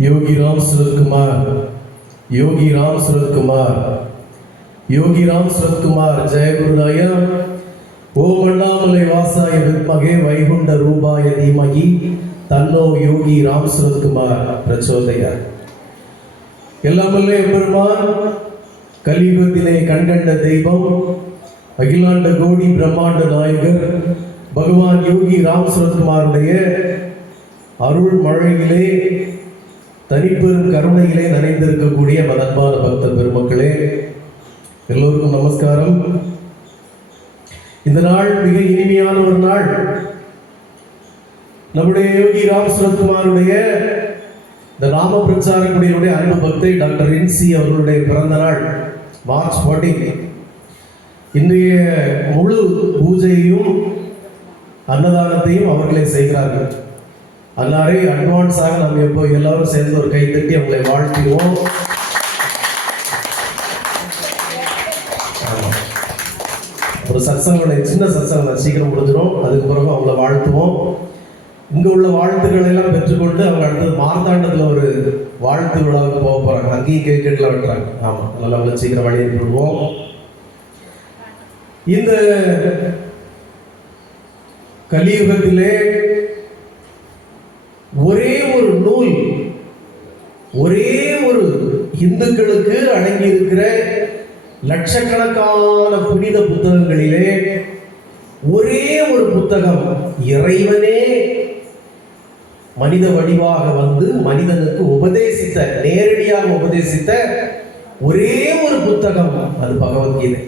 योगी राम सूरत कुमार, योगी राम सूरत कुमार, योगी राम सूरत कुमार जय गुरुराय। ओम अण्णामलै वासाय विद्महे वैकुण्ठ रूपाय धीमहि तन्नो योगी राम सूरत कुमार प्रचोदयात्। எல்லாமல்ல எம்பெருமான் கலியுகத்திலே கண்கண்ட தெய்வம் அகிலாண்ட கோடி பிரம்மாண்ட நாயகர் பகவான் யோகி ராம் சரத்குமாருடைய அருள் மழையிலே தனிப்பெரும் கருணையிலே நனைந்திருக்கக்கூடிய மதன்பான பக்த பெருமக்களே, எல்லோருக்கும் நமஸ்காரம். இந்த நாள் மிக இனிமையான ஒரு நாள். நம்முடைய யோகி ராம் சரத்குமாருடைய இந்த நாம பிரச்சாரக்குடியினுடைய அன்பு பக்தை டாக்டர் என்சி அவர்களுடைய பிறந்த நாள் மார்ச் 14. இன்றைய முழு பூஜையையும் அன்னதானத்தையும் அவர்களே செய்கிறார்கள். அன்னாரை அட்வான்ஸாக நாம் எப்போ எல்லாரும் சேர்ந்து ஒரு கை தட்டி அவங்களை வாழ்த்துவோம். ஒரு சத்சங்களை சின்ன சத்சங்கம் சீக்கிரம் முடிஞ்சிடும், அதுக்கு பிறகு அவங்கள வாழ்த்துவோம். இங்கே உள்ள வாழ்த்துக்கள் எல்லாம் பெற்றுக்கொண்டு அவங்க அடுத்தது மார்த்தாண்டத்தில் ஒரு வாழ்த்து விழாவுக்கு போக போகிறாங்க. அங்கேயும் கேட்கலாம் விட்டுறாங்க. ஆமாம், அதனால் அவங்களை சீக்கிரம் வழி அனுப்பிடுவோம். இந்த கலியுகத்திலே ஒரே ஒரு நூல், ஒரே ஒரு இந்துக்களுக்கு அடங்கி இருக்கிற லட்சக்கணக்கான புனித புத்தகங்களிலே ஒரே ஒரு புத்தகம், இறைவனே மனித வடிவாக வந்து மனிதனுக்கு உபதேசித்த, நேரடியாக உபதேசித்த ஒரே ஒரு புத்தகம், அது பகவத்கீதை.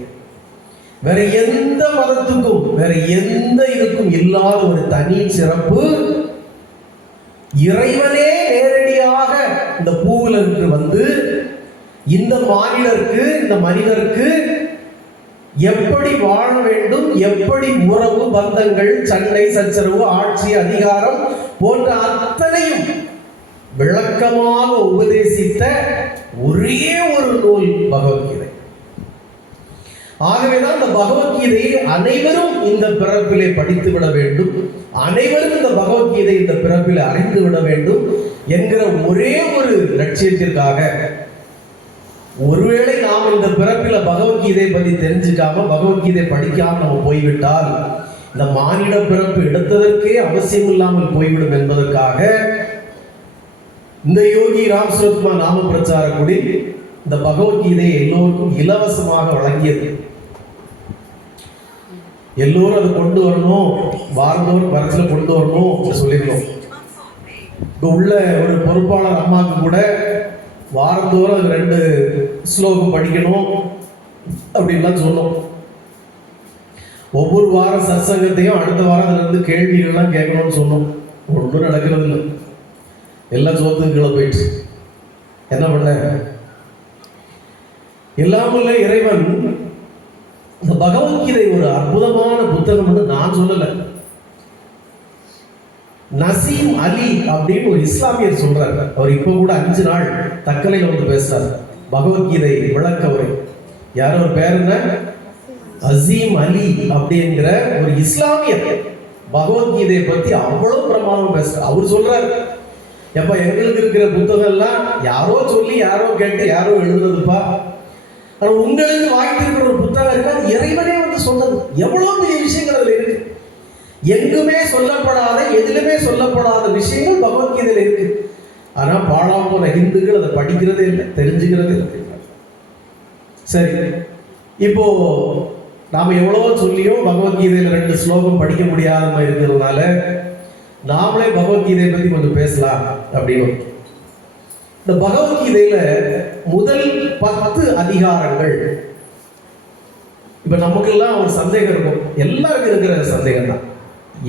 வேற எந்த மதத்துக்கும் வேற எந்த இதுக்கும் இல்லாத ஒரு தனி சிறப்பு, இறைவனே நேரடியாக இந்த பூவுலகிற்கு வந்து இந்த மாநிலருக்கு, இந்த மனிதருக்கு எப்படி வாழ வேண்டும், எப்படி உறவு பந்தங்கள், சண்டை சச்சரவு, ஆட்சி அதிகாரம் போன்ற அத்தனையும் விளக்கமாக உபதேசித்த ஒரே ஒரு நூல் பகவத்கீதை. ஆகவேதான் இந்த பகவத்கீதையை அனைவரும் இந்த பிறப்பிலே படித்து விட வேண்டும், அனைவரும் இந்த பகவத்கீதை இந்த பிறப்பிலே அறிந்து விட வேண்டும் என்கிற ஒரே ஒரு லட்சியத்திற்காக, ஒருவேளை நாம் இந்த பிறப்பில பகவத்கீதை பற்றி தெரிஞ்சுக்காம பகவத்கீதை படிக்காம நம்ம போய்விட்டால் இந்த மானிட பிறப்பு எடுத்ததற்கே அவசியம் இல்லாமல் போய்விடும் என்பதற்காக இந்த யோகி ராம் சரத்குமார் நாம பிரச்சாரக்குடி இந்த பகவத்கீதையை எல்லோருக்கும் இலவசமாக வழங்கியது. எல்லோரும் அதை கொண்டு வரணும், வாரந்தோறும் வரத்துல கொண்டு வரணும் சொல்லியிருக்கோம். இங்க உள்ள ஒரு பொறுப்பாளர் அம்மாவுக்கு கூட வாரந்தோறும் அது 2 ஸ்லோகம் படிக்கணும் அப்படின்லாம் சொன்னோம். ஒவ்வொரு வாரம் சத்சங்கத்தையும் அடுத்த வாரத்துல இருந்து கேள்விகள்லாம் கேட்கணும்னு சொன்னோம். ஒன்றும் நடக்கிறது இல்லை, எல்லாம் சோத்துக்கு கீழே போயிடுச்சு. என்ன பண்ண? எல்லாமுள்ள இறைவன் இந்த பகவத்கீதை ஒரு அற்புதமான புத்தகம் வந்து நான் சொல்லலை, நசீம் அலி அப்படின்னு ஒரு இஸ்லாமியர் சொல்றாரு. அவர் இப்போ கூட 5 நாள் தக்கலையில் வந்து பேசுறாரு, பகவத்கீதை விளக்க உரை. யாரோ ஒரு பேர் என்ன, அசீம் அலி அப்படிங்கிற ஒரு இஸ்லாமியர் பகவத்கீதையை பத்தி அவ்வளவு பிரமாதம் பேசுறாரு. அவர் சொல்றாரு, எப்ப எங்களுக்கு இருக்கிற புத்தகம் எல்லாம் யாரோ சொல்லி யாரோ கேட்டு யாரோ எழுதுறதுப்பா, ஆனா உங்களுக்கு வாய்த்திருக்கிற ஒரு புத்தகம் இருக்கு, அது இறைவனே வந்து சொன்னது. எவ்வளவு பெரிய விஷயங்கள் அதுல இருக்கு. எங்குமே சொல்லப்படாத, எதிலுமே சொல்லப்படாத விஷயங்கள் பகவத்கீதையில இருக்கு. ஆனா பாழாம போன இந்துக்கள் அதை படிக்கிறதே இல்லை, தெரிஞ்சுக்கிறதே இல்லை. சரி, இப்போ நாம எவ்வளவோ சொல்லியும் பகவத்கீதையில 2 ஸ்லோகம் படிக்க முடியாத மாதிரி இருக்கிறதுனால நாமளே பகவத்கீதையை பத்தி கொஞ்சம் பேசலாம் அப்படின்னு. இந்த பகவத்கீதையில முதல் 10 அதிகாரங்கள், இப்ப நமக்கெல்லாம் ஒரு சந்தேகம் இருக்கும், எல்லாருக்கும் இருக்கிற சந்தேகம் தான்,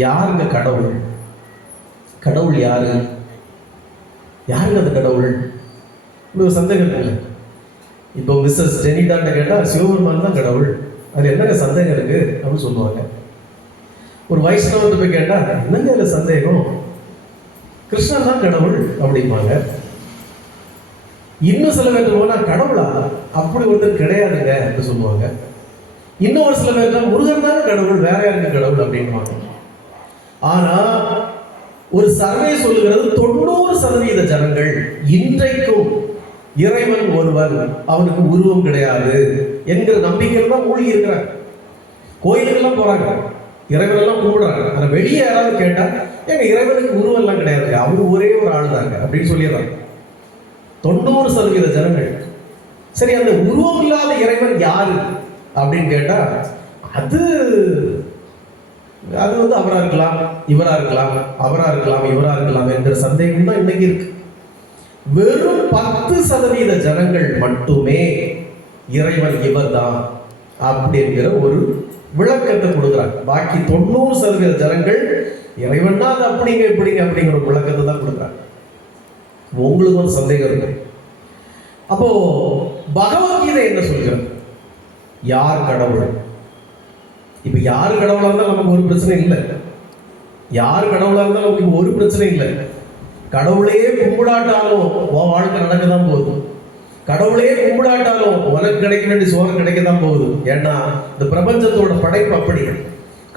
யாருங்க கடவுள்? கடவுள் யாரு? யாருங்க அந்த கடவுள்? இப்படி ஒரு சந்தேகம் இருக்குல்ல. இப்போ மிஸ்ஸஸ் ஜெனிடாட்ட கேட்டால் சிவபெருமான் தான் கடவுள், அது என்னங்க சந்தேகம் இருக்கு அப்படின்னு சொல்லுவாங்க. ஒரு வைஷ்ணவத்தை போய் கேட்டால் என்னங்க அதில் சந்தேகம், கிருஷ்ணன் தான் கடவுள் அப்படிம்பாங்க. இன்னும் சில பேர் போனா கடவுளா, அப்படி ஒருத்தர் கிடையாதுங்க அப்படின்னு சொல்லுவாங்க. இன்னும் ஒரு சில பேர் முருகன் தானே கடவுள், வேற யாருக்கு கடவுள் அப்படின்வாங்க. ஆனா ஒரு சர்வே சொல்லுகிறது 90% சதவீத ஜனங்கள் இன்றைக்கும் இறைவன் ஒருவன், அவனுக்கு உருவம் கிடையாது என்கிற நம்பிக்கையில் தான் மூழ்கி இருக்கிறாங்க. கோயிலுக்கெல்லாம் போறாங்க, இறைவனெல்லாம் கும்பிடுறாங்க. ஆனா வெளியே யாராவது கேட்டா, எங்க இறைவனுக்கு உருவம் எல்லாம் கிடையாது, அவரு ஒரே ஒரு ஆள் தாங்க அப்படின்னு சொல்லிடுறாங்க 90% ஜனங்கள். சரி, அந்த உருவம் இல்லாத இறைவன் யாரு அப்படின்னு கேட்டா, அது வந்து அவரா இருக்கலாம், இவரா இருக்கலாம், அவரா இருக்கலாம், இவரா இருக்கலாம் என்கிற சந்தேகம் தான் இன்னைக்கு இருக்கு. வெறும் 10% ஜனங்கள் மட்டுமே இறைவன் இவர் தான் அப்படிங்கிற ஒரு விளக்கத்தை கொடுக்குறாங்க. பாக்கி 90% ஜனங்கள் இறைவன் தான் அது அப்படிங்க இப்படிங்க அப்படிங்கிற ஒரு விளக்கத்தை தான் கொடுக்குறாங்க. உங்களுக்கு ஒரு சந்தேகம் இருக்கு. அப்போ பகவத்கீதை என்ன சொல்கிறது? யார் கடவுள்? இப்ப யாரு கடவுளா இருந்தாலும் நமக்கு ஒரு பிரச்சனை இல்லை. யாரு கடவுளா இருந்தாலும் நமக்கு ஒரு பிரச்சனை இல்லை. கடவுளையே கும்பிடாட்டாலும் உன் வாழ்க்கை நடக்க தான் போகுது. கடவுளையே கும்பிடாட்டாலும் உனக்கு கிடைக்க வேண்டிய சோறு கிடைக்க தான் போகுது. ஏன்னா இந்த பிரபஞ்சத்தோட படைப்பு அப்படி.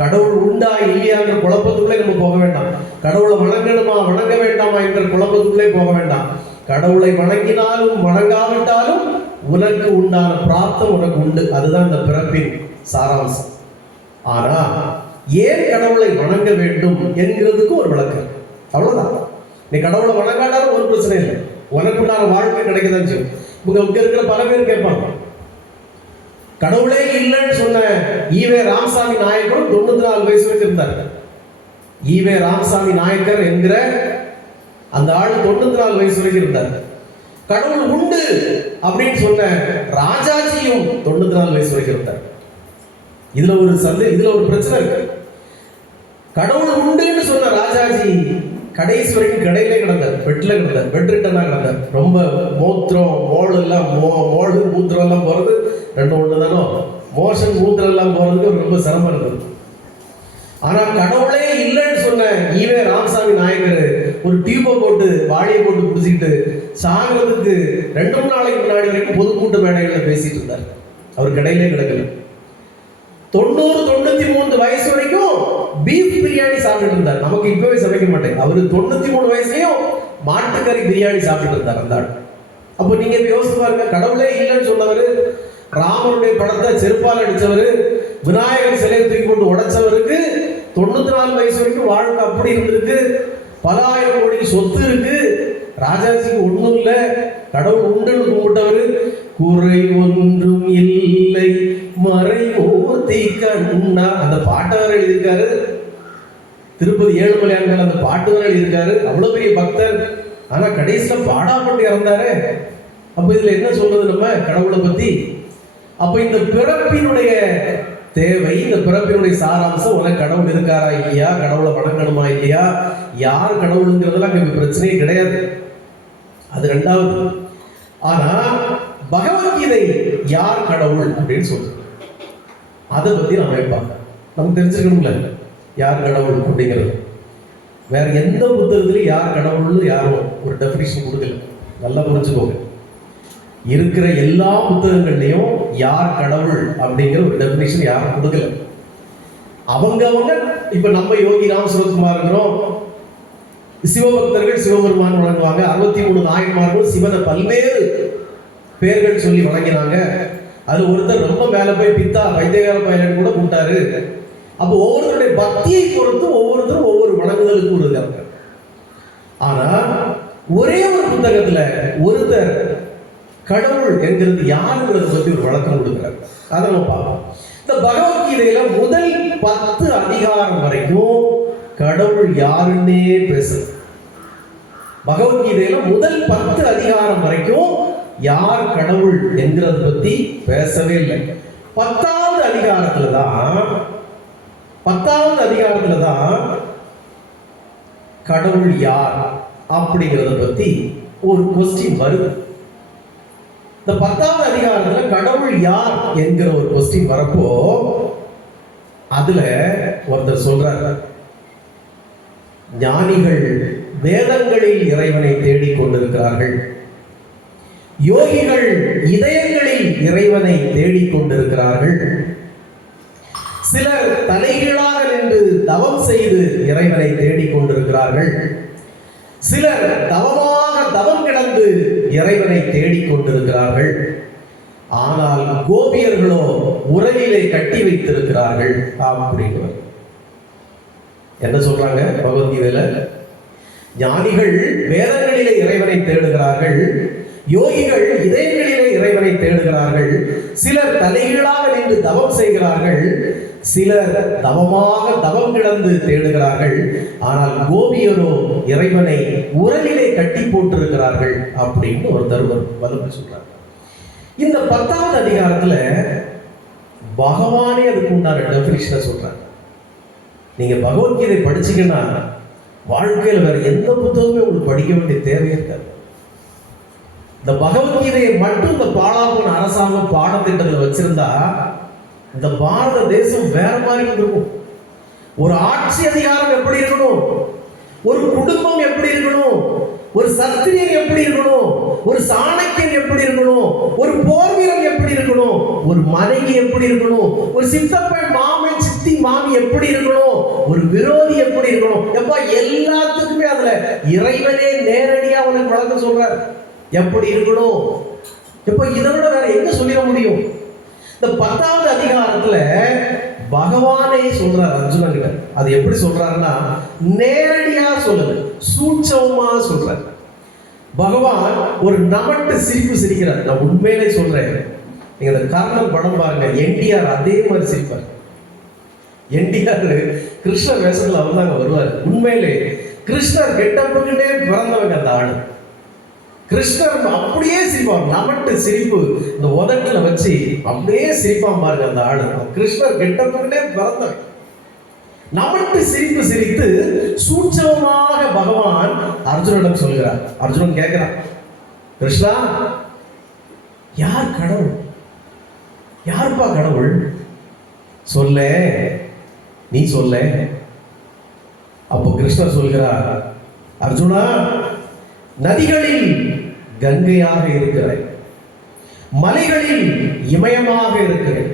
கடவுள் உண்டா இல்லையாங்கிற குழப்பத்துக்குள்ளே நம்ம போக வேண்டாம். கடவுளை வணங்கணுமா வணங்க வேண்டாமா என்ற குழப்பத்துக்குள்ளே போக வேண்டாம். கடவுளை வணங்கினாலும் வணங்காவிட்டாலும் உனக்கு உண்டான பிராப்தம் உனக்கு உண்டு. அதுதான் இந்த பிறப்பின் சாராம்சம். ஆனா ஏன் கடவுளை வணங்க வேண்டும் என்கிறதுக்கு ஒரு விளக்கம். அவ்வளவுதான். நீ கடவுளை வணங்காட்டாலும் ஒரு பிரச்சனை இல்லை, உனக்குண்டான வாழ்க்கை கிடைக்கதான் செய்யும். இங்க இருக்கிற பல பேர் கேட்பாங்க, கடவுளே இல்லைன்னு சொன்ன ஈவே ராமசாமி நாயக்கரும் 94 வயசு வரைக்கும் இருந்தார். ஈவே ராமசாமி நாயக்கர் என்கிற அந்த ஆள் 94 வயசு வரைக்கும் இருந்தார். கடவுள் உண்டு அப்படின்னு சொன்ன ராஜாஜியும் 94 வயசு வரைக்கும் இருந்தார். இதுல ஒரு பிரச்சனை இருக்கு. கடவுள் உண்டுன்னு சொன்ன ராஜாஜி கடைசி வரைக்கும் கடையிலே கிடந்தார், பெட்ல கிடந்தார், பெட் ரிட்டனா கிடந்தார். ரொம்ப மூத்திரம் மோளு மூத்திரம் எல்லாம் போறது ரெண்டு ஒன்று தானோ, மோஷன் மூத்திரம் எல்லாம் போறதுக்கு ரொம்ப சிரமம் இருந்தது. ஆனா கடவுளே இல்லைன்னு சொன்ன ஈவே ராமசாமி நாயக்கர் ஒரு டியூபை போட்டு வாளியை போட்டு குடிச்சிக்கிட்டு சாகிறதுக்கு 2 நாளைக்கு முன்னாடி வரைக்கும் பொதுக்கூட்ட மேடைகளில் பேசிட்டு இருந்தார். அவர் கடையிலே கிடக்கல. 90-93 வயசு வரைக்கும் பீஃப் பிரியாணி சாப்பிட்டு இருந்தார். நமக்கு இப்பவே சமைக்க மாட்டேன். அவரு 93 வயசுலயும் மாட்டுக்கறி பிரியாணி சாப்பிட்டு இருந்தார் அந்த ஆள். அப்போ நீங்க யோசிச்சு பாருங்க, கடவுளே இல்லைன்னு சொன்னவர், ராமருடைய படத்தை செருப்பால் அடிச்சவர், விநாயகர் சிலையை தூக்கி போட்டு உடைச்சவருக்கு 94 வயசு வரைக்கும் வாழ்க்கை அப்படி இருந்திருக்கு. பல ஆயிரம் கோடி சொத்து இருக்கு. ராஜாஜிக்கு ஒண்ணும் இல்லை, கடவுள் உண்டுன்னு கும்பிட்டவர். குறை ஒன்றும் இல்லை மறைமூர்த்தி கண்ணா, அந்த பாட்டை வர எழுதியிருக்காரு. திருப்பதி ஏழுமலையான்கள் அந்த பாட்டு வர எழுதியிருக்காரு. அவ்வளவு பெரிய பக்தர். ஆனா கடைசியில பாடாப்பட்டு இறந்தாரு. அப்ப இதுல என்ன சொல்றது நம்ம கடவுளை பத்தி? அப்ப இந்த பிறப்பினுடைய தேவை, இந்த பிறப்பினுடைய சாராம்சம், உனக்கு கடவுள் இருக்காரா இல்லையா, கடவுளை வணங்கணுமா இல்லையா, யார் கடவுளுங்கிறதுலாம் அங்க பிரச்சனையே கிடையாது. அது ரெண்டாவது. ஆனா பகவத்கீதை யார் கடவுள் அப்படின்னு சொல்றது, அதை பத்தி நம்ம பார்ப்போம். நமக்கு தெரிஞ்சிருக்கணும்ல யார் கடவுள் அப்படிங்கிறது. வேற எந்த புத்தகத்திலையும் யார் கடவுள்னு யாரும் ஒரு டெஃபினிஷன் கொடுக்கல. நல்லா புரிஞ்சுக்கோங்க. இருக்கிற எல்லா புத்தகங்கள்லையும் யார் கடவுள் அப்படிங்கிற ஒரு டெஃபினிஷன் யாரும் கொடுக்கல. அவங்க இப்ப நம்ம யோகி ராம் சுரத்குமார்ங்கிறோம், சிவபக்தர்கள் சிவபெருமான் வணங்குவாங்க. 63 நாயன்மார்கள் சிவனை பல்வேறு பேர்கள் சொல்லி வணங்கினாங்க. அது ஒருத்தர் ரொம்ப மேல போய் பித்தா வைத்தியகார பயிலன் கூட கூட்டாரு. அப்போ ஒவ்வொருத்தருடைய பக்தியை பொறுத்து ஒவ்வொருத்தரும் ஒவ்வொரு வணங்குதலுக்கு கூறுகிறாங்க. ஆனா ஒரே ஒரு புத்தகத்துல ஒருத்தர் கடவுள் என்கிறது யாருங்கிறத பத்தி ஒரு வழக்கம் கொடுக்கிறார். அதை நம்ம பார்ப்போம். இந்த பகவத்கீதையில முதல் 10 அதிகாரம் வரைக்கும் கடவுள் யாருன்னே பேசுது. பகவத்கீதையில முதல் 10 அதிகாரம் வரைக்கும் யார் கடவுள் என்கிறத பத்தி பேசவே இல்லை. 10வது அதிகாரத்துல தான் கடவுள் யார் அப்படிங்கிறத பத்தி ஒரு கொஸ்டின் வருது. இந்த 10வது அதிகாரத்துல கடவுள் யார் என்கிற ஒரு கொஸ்டின் வரப்போ அதுல ஒருத்தர் சொல்றார், ஞானிகள் வேதங்களில் இறைவனை தேடிக் கொண்டிருக்கிறார்கள், யோகிகள் இதயங்களில் இறைவனை தேடிக் கொண்டிருக்கிறார்கள், சிலர் தலைகீழாக நின்று தவம் செய்து இறைவனை தேடிக் கொண்டிருக்கிறார்கள், சிலர் தவமாக தவம் கிடந்து இறைவனை தேடிக் கொண்டிருக்கிறார்கள். ஆனால் கோபியர்களோ உரலிலே கட்டி வைத்திருக்கிறார்கள் அப்படின்னு என்ன சொல்றாங்க பகவத்கீதையில? ஞானிகள் வேதங்களிலே இறைவனை தேடுகிறார்கள், யோகிகள் இதயங்களிலே இறைவனை தேடுகிறார்கள், சிலர் தலைகீழாக நின்று தவம் செய்கிறார்கள், சிலர் தவம் கிடந்து தேடுகிறார்கள். ஆனால் கோபியரோ இறைவனை உரலிலே கட்டி போட்டிருக்கிறார்கள் அப்படின்னு ஒருத்தர் வலுப்பு சொல்றார். இந்த 10வது அதிகாரத்துல பகவானே அதுக்கு உண்டான டெஃபினிஷனை சொல்றாங்க. நீங்க பகவத்கீதை படிச்சீங்கன்னா வாழ்க்கையில் வேற எந்த புத்தகமே உங்களுக்கு படிக்க வேண்டிய தேவையே இருக்காது. இந்த பகவத்கீதையை மட்டும் இந்த பாலாபன் அரசாங்கம் பாடத்திட்டத்தில் வச்சிருந்தா இந்த பாரத தேசம் வேற மாதிரி இருக்கும். ஒரு ஆட்சி அதிகாரம் எப்படி இருக்கணும், ஒரு குடும்பம் எப்படி இருக்கணும், ஒரு சத்திரியன் எப்படி இருக்கணும், ஒரு சாணக்கியன் எப்படி இருக்கணும், ஒரு போர் வீரன் எப்படி இருக்கணும், ஒரு மனைவி எப்படி இருக்கணும், ஒரு சித்தப்பன் மாமன் சித்தி மாமி எப்படி இருக்கணும், ஒரு விரோதி எப்படி இருக்கணும், எப்ப எல்லாத்துக்குமே அதுல இறைவனே நேரடியா அவனுக்கு வழக்கம் சொல்றார் எப்படி இருக்கணும். எப்ப இதை விட வேற எங்க சொல்லிட முடியும்? இந்த 10வது அதிகாரத்துல பகவானே சொல்றார் அர்ஜுனன் கிட்ட. அது எப்படி சொல்றாருன்னா நேரடியா சொல்லுது, சூட்சமா சொல்றார். பகவான் ஒரு நமட்டு சிரிப்பு சிரிக்கிறார். நான் உண்மையிலே சொல்றேன், நீங்க இந்த கர்ணன் படம் பாருங்க, என்டிஆர் அதே மாதிரி சிரிப்பார். என்டிஆர் கிருஷ்ணர் வேஷத்துல அவர் தான் வருவார். உண்மையிலே கிருஷ்ணர் கெட்டப்புக்கிட்டே பிறந்தவங்க அந்த ஆளு. கிருஷ்ணர் அப்படியே சிரிப்பான், நமட்டு சிரிப்பு இந்த உதட்டுல வச்சு அப்படியே சிரிப்பான் பாருங்க அந்த ஆளு. கிருஷ்ணர் கெட்டப்புக்கிட்டே பிறந்தவன். நமட்டு சிரிப்பு சிரித்து சூட்சமமாக பகவான் அர்ஜுனிடம் சொல்கிறார். அர்ஜுனன் கேட்கிறான், கிருஷ்ணா யார் கடவுள், யாருப்பா கடவுள், சொல்ல, நீ சொல்ல. அப்போ கிருஷ்ணர் சொல்கிறார், அர்ஜுனா நதிகளில் கங்கையாக இருக்கிறேன், மலைகளில் இமயமாக இருக்கிறேன்,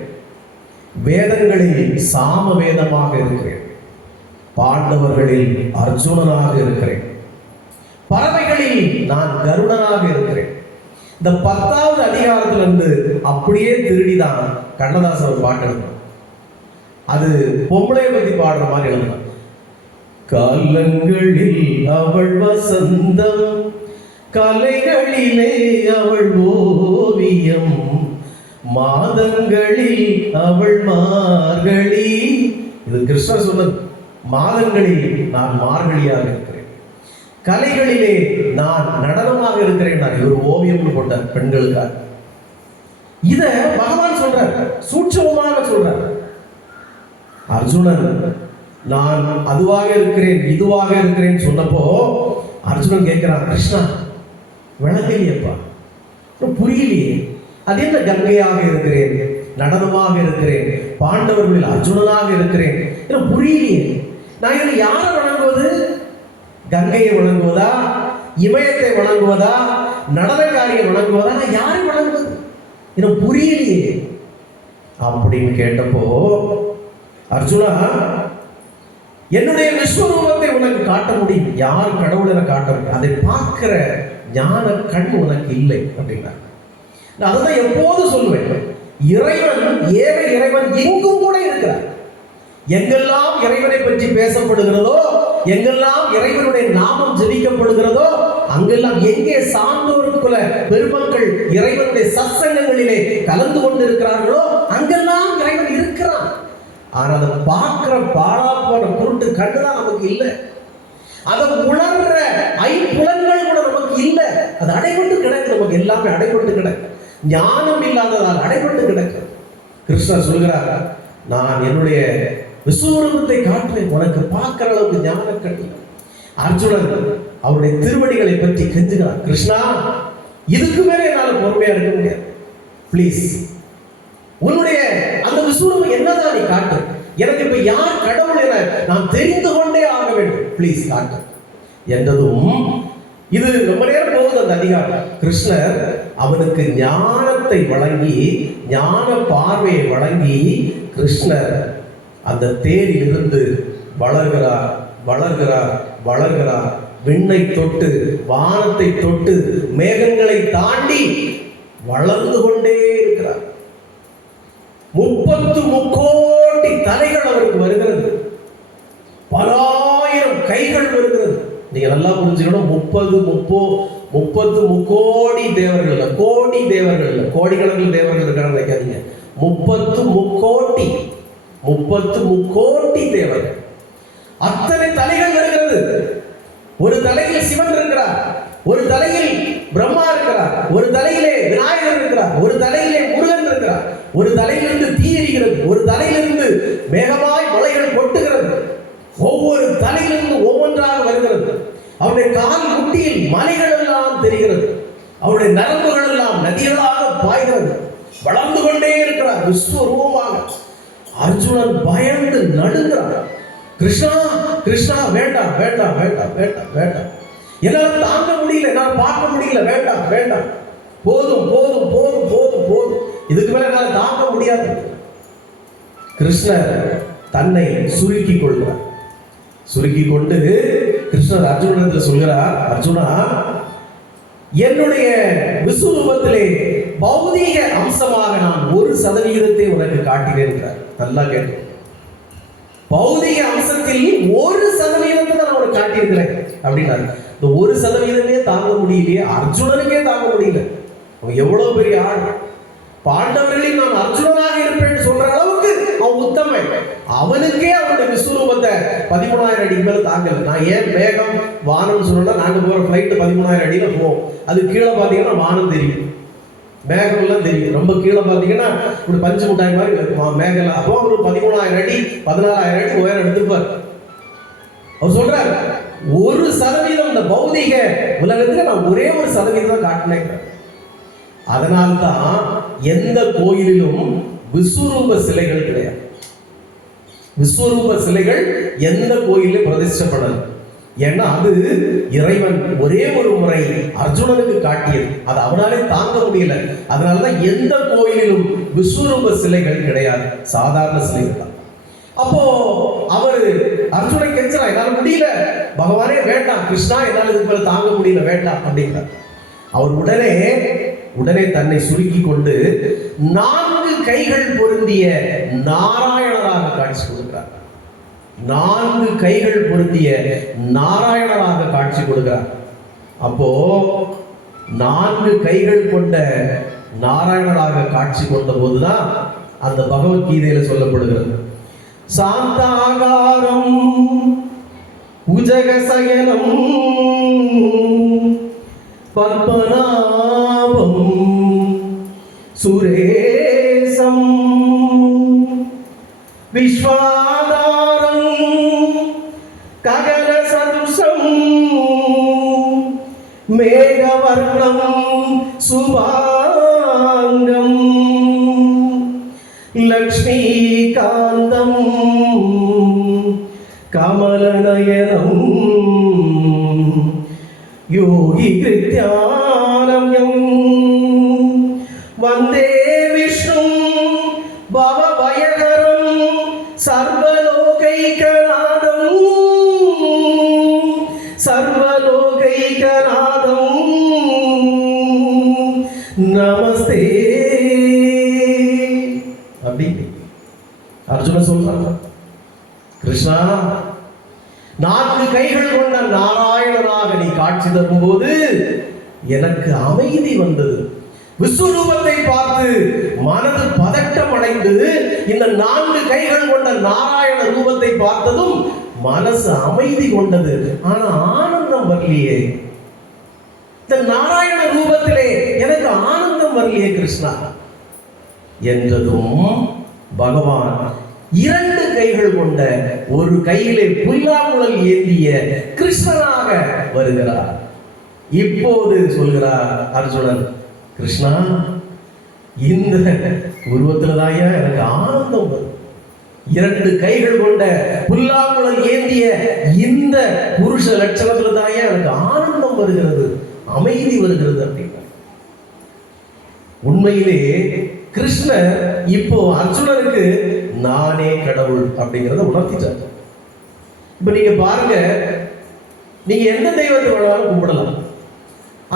வேதங்களில் சாம வேதமாக இருக்கிறேன், பாண்டவர்களில் அர்ஜுனனாக இருக்கிறேன், பறவைகளில் நான் கருடனாக இருக்கிறேன். இந்த 10வது அதிகாரத்திலிருந்து அப்படியே திருடிதான் கண்ணதாசன் ஒரு பாட்டு எழுதினார். அது பொம்பளையை பத்தி பாடுற மாதிரி எழுதினார். காலங்களில் அவள் வசந்தம், கலைகளிலே அவள் ஓவியம், மாதங்களில் அவள் மார்கழி. இது கிருஷ்ணர் சொன்னது. மாதங்களில் நான் மார்கழியாக இருக்கிறேன், கலைகளிலே நான் நடனமாக இருக்கிறேன். நான் ஒரு ஓவியம் போட்ட பெண்களுக்காக இத பகவான் சொல்றார், சூட்சமமாக சொல்றார். அர்ஜுனன் நான் அதுவாக இருக்கிறேன் இதுவாக இருக்கிறேன் சொன்னப்போ அர்ஜுனன் கேட்கிறான், கிருஷ்ணா விளங்கலையப்பா, புரியலையே, அது என்ன கங்கையாக இருக்கிறேன், நடனமாக இருக்கிறேன், பாண்டவர்களில் அர்ஜுனனாக இருக்கிறேன், புரியலையே. நான் இதை யாரை வணங்குவது? கங்கையை வணங்குவதா, இமயத்தை வணங்குவதா, நடனக்காரியை வணங்குவதா, நான் யாரை வணங்குவது? எனக்கு புரியலையே அப்படின்னு கேட்டப்போ அர்ஜுனா என்னுடைய விஸ்வரூபத்தை உனக்கு காட்ட முடியும், யார் கடவுள் என காட்ட முடியும், அதை பார்க்கிற ஞான கண் உனக்கு இல்லை அப்படின்னா. நான் அதை எப்போது சொல்லுவேன், இறைவன் ஏக இறைவன் எங்கும் கூட இருக்கிறார். எங்கெல்லாம் இறைவனை பற்றி பேசப்படுகிறதோ, எங்கெல்லாம் இறைவனுடைய நாமம் ஜெபிக்கப்படுகிறதோ, அங்கெல்லாம் எங்கே சான்றோருக்குள்ள பெருமக்கள் இறைவனுடைய சத்சங்கங்களிலே கலந்து கொண்டு இருக்கிறார்களோ அங்கெல்லாம் இறைவன் இருக்கிறான். ஆனா அதை பார்க்கிற பாழாப்பான குருட்டு கண்ணுதான் நமக்கு இல்லை, அதை உணர்ற ஐம்புலன்கள் கூட நமக்கு இல்லை. அது அடைபட்டு கிடக்கு, நமக்கு எல்லாமே அடைபட்டு கிடக்கு, ஞானம் இல்லாததால் அடைபட்டு கிடக்கு. கிருஷ்ணர் சொல்கிறார், நான் என்னுடைய விஸ்வரூபத்தை காட்டுவேன், உனக்கு பார்க்கிற அளவுக்கு ஞான கண்ணி. அர்ஜுனன் அவருடைய திருவடிகளை பற்றி கெஞ்சுகிறார், கிருஷ்ணா இதுக்கு மேலே என்னால் பொறுமையா இருக்க முடியாது, பிளீஸ் உன்னுடைய அந்த விஸ்வரூபம் என்னதான் நீ காட்டு, எனக்கு இப்ப யார் கடவுள் என நான் தெரிந்து கொண்டே ஆக வேண்டும், பிளீஸ் காட்டு என்றதும் இது ரொம்ப நேரம் போகுது அந்த அதிகாரம். கிருஷ்ணர் அவனுக்கு ஞானத்தை வழங்கி, ஞான பார்வையை வழங்கி, கிருஷ்ணர் அந்த தேரில் இருந்து வளர்கிறார், வளர்கிறார், வளர்கிறார், விண்ணை தொட்டு வானத்தை தொட்டு மேகங்களை தாண்டி வளர்ந்து கொண்டே இருக்கிறார். 33 தலைகள் அவருக்கு வருகிறது, பலாயிரம் கைகள் வருகிறது. நீங்க நல்லா புரிஞ்சுக்கணும், 30 முக்கோடி தேவர்கள் இல்ல, கோடி தேவர்கள் இல்ல, கோடிக்கணக்கில் தேவர்கள் இருக்கான்னு நினைக்காதீங்க. 30 முக்கோடி தேவர்கள், அத்தனை தலைகள் வருகிறது. ஒரு தலையில் சிவன் இருக்கிறார், ஒரு தலையில் பிரம்மா இருக்கிறார், ஒரு தலையிலே விநாயகர் இருக்கிறார், ஒரு தலையிலே முருகன் இருக்கிறார், ஒரு தலையிலிருந்து தீ எரிகிறது, ஒரு தலையிலிருந்து மேகமாய் மலைகள் கொட்டுகிறது. ஒவ்வொரு தலையிலிருந்து ஒவ்வொன்றாக வருகிறது. அவருடைய கால் முட்டியில் மலைகள் எல்லாம் தெரிகிறது, அவருடைய நரம்புகள் எல்லாம் நதிகளாக பாய்கிறது. வளர்ந்து கொண்டே இருக்கிறார் விஸ்வரூபமாக. அர்ஜுனன் பயந்து நடுங்கிறார். கிருஷ்ணா கிருஷ்ணா, வேண்டாம் வேண்டாம் வேண்டாம் வேண்டாம் வேண்டாம், என்னால தாங்க முடியல, என்னால் பார்க்க முடியல, வேண்டாம் வேண்டாம், போதும் போதும் போதும் போதும் போதும், இதுக்கு மேல என்னால் தாங்க முடியாது. கிருஷ்ணர் தன்னை சுருக்கி கொள்கிறார். சுருக்கி கொண்டு கிருஷ்ணர் அர்ஜுனனிடத்தில் சொல்கிறார், அர்ஜுனா, என்னுடைய விஸ்வரூபத்திலே பௌதீக அம்சமாக நான் 1% உனக்கு காட்டினேன் இருக்கிறார். நல்லா கேட்டு, பௌதிக அம்சத்தில் 1% நான் உனக்கு காட்டியிருக்கிறேன் அப்படின்னாரு. இந்த 1% தாங்க முடியலையே, அர்ஜுனனுக்கே தாங்க முடியல. அவன் எவ்வளவு பெரிய ஆள், பாண்டவர்களில் நான் அர்ஜுனனாக இருப்பேன் சொல்ற அளவுக்கு அவன் உத்தமன். அவனுக்கே அவனுடைய விஸ்வரூபத்தை 13,000 அடிக்கு மேல தாங்கல. நான் ஏன் மேகம் வானம் சொல்லல, நாங்க போற ஃபிளைட் 13,000 அடியில போவோம். அது கீழே பாத்தீங்கன்னா வானம் தெரியும், மேகம் எல்லாம் தெரியும். ரொம்ப கீழே பாத்தீங்கன்னா இப்படி பஞ்சு முட்டாய் மாதிரி மேகம். அப்போ ஒரு 13,000 அடி 14,000 அடி உயரம் எடுத்துப்பார். அவர் சொல்றாரு, 1% இந்த பௌதிக உலகத்துல நான் ஒரே 1% தான் காட்டினேன். அதனால்தான் எந்த கோயிலிலும் விஸ்வரூப சிலைகள் கிடையாது. விஸ்வரூப சிலைகள் எந்த கோயிலும் பிரதிஷ்டப்படாது. ஏன்னா அது இறைவன் ஒரே ஒரு முறை அர்ஜுனனுக்கு காட்டியது, அது அவனாலே தாங்க முடியல. அதனாலதான் எந்த கோயிலிலும் விஸ்வரூப சிலைகள் கிடையாது, சாதாரண சிலைகள் தான். அப்போ அவர் அர்ஜுனை கெஞ்சரா, என்னால முடியல பகவானே, வேண்டாம் கிருஷ்ணா, என்னால் இதுக்கு மேல தாங்க முடியல, வேண்டாம் அப்படிங்கிறார். அவர் உடனே தன்னை சுருக்கி கொண்டு 4 கைகள் பொருந்திய நாராயணராக காட்சி கொடுக்கிறார். 4 கைகள் பொருந்திய நாராயணராக காட்சி கொடுக்கிறார். அப்போ 4 கைகள் கொண்ட நாராயணராக காட்சி கொண்ட போதுதான் அந்த பகவத்கீதையில சொல்லப்படுகிறது, சாந்தாகாரம் உஜகசயனம் பத்மநாபம் சுரேசம் விஸ்வாதாரம் ககன சதுஷம் மேகவர்ணம் சுபாங்கம் லக்ஷ்மீகாந்தம் கமலநயனம் யோகி கிருத்யானம்யம் வந்தே விஷ்ணு பவபயகரம் சர்வலோகைகநாதம் சர்வலோகைகநாதம் நமஸ்தே. அப்படி அர்ஜுன சொல்றாங்க, கிருஷ்ணா, 4 கைகள் கொண்ட நாராயணனாக நீ காட்சி தரும்போது எனக்கு அமைதி வந்தது. விஸ்வரூபத்தை பார்த்து மனது பதட்டம் அடைந்து இந்த 4 கைகள் கொண்ட நாராயண ரூபத்தை பார்த்ததும் மனசு அமைதி கொண்டது. ஆனா ஆனந்தம் வரலையே, இந்த நாராயண ரூபத்திலே எனக்கு ஆனந்தம் வரலையே கிருஷ்ணா என்றதும் பகவான் 2 கைகள் கொண்ட, ஒரு கையிலே புல்லாங்குழல் ஏந்திய கிருஷ்ணனாக வருகிறார். இப்போது சொல்கிறார் அர்ஜுனன், கிருஷ்ணா, இந்த உருவத்துலதான் எனக்கு ஆனந்தம் வரும். 2 கைகள் கொண்ட புல்லாங்குழல் ஏந்திய இந்த புருஷ லட்சணத்துல தான் எனக்கு ஆனந்தம் வருகிறது, அமைதி வருகிறது அப்படின்னா. உண்மையிலே கிருஷ்ணர் இப்போ அர்ஜுனனுக்கு நானே கடவுள் அப்படிங்கிறத உணர்த்திட்டார். இப்ப நீங்க பாருங்க, நீங்க எந்த தெய்வத்தை வேணாலும் கும்பிடலாம்.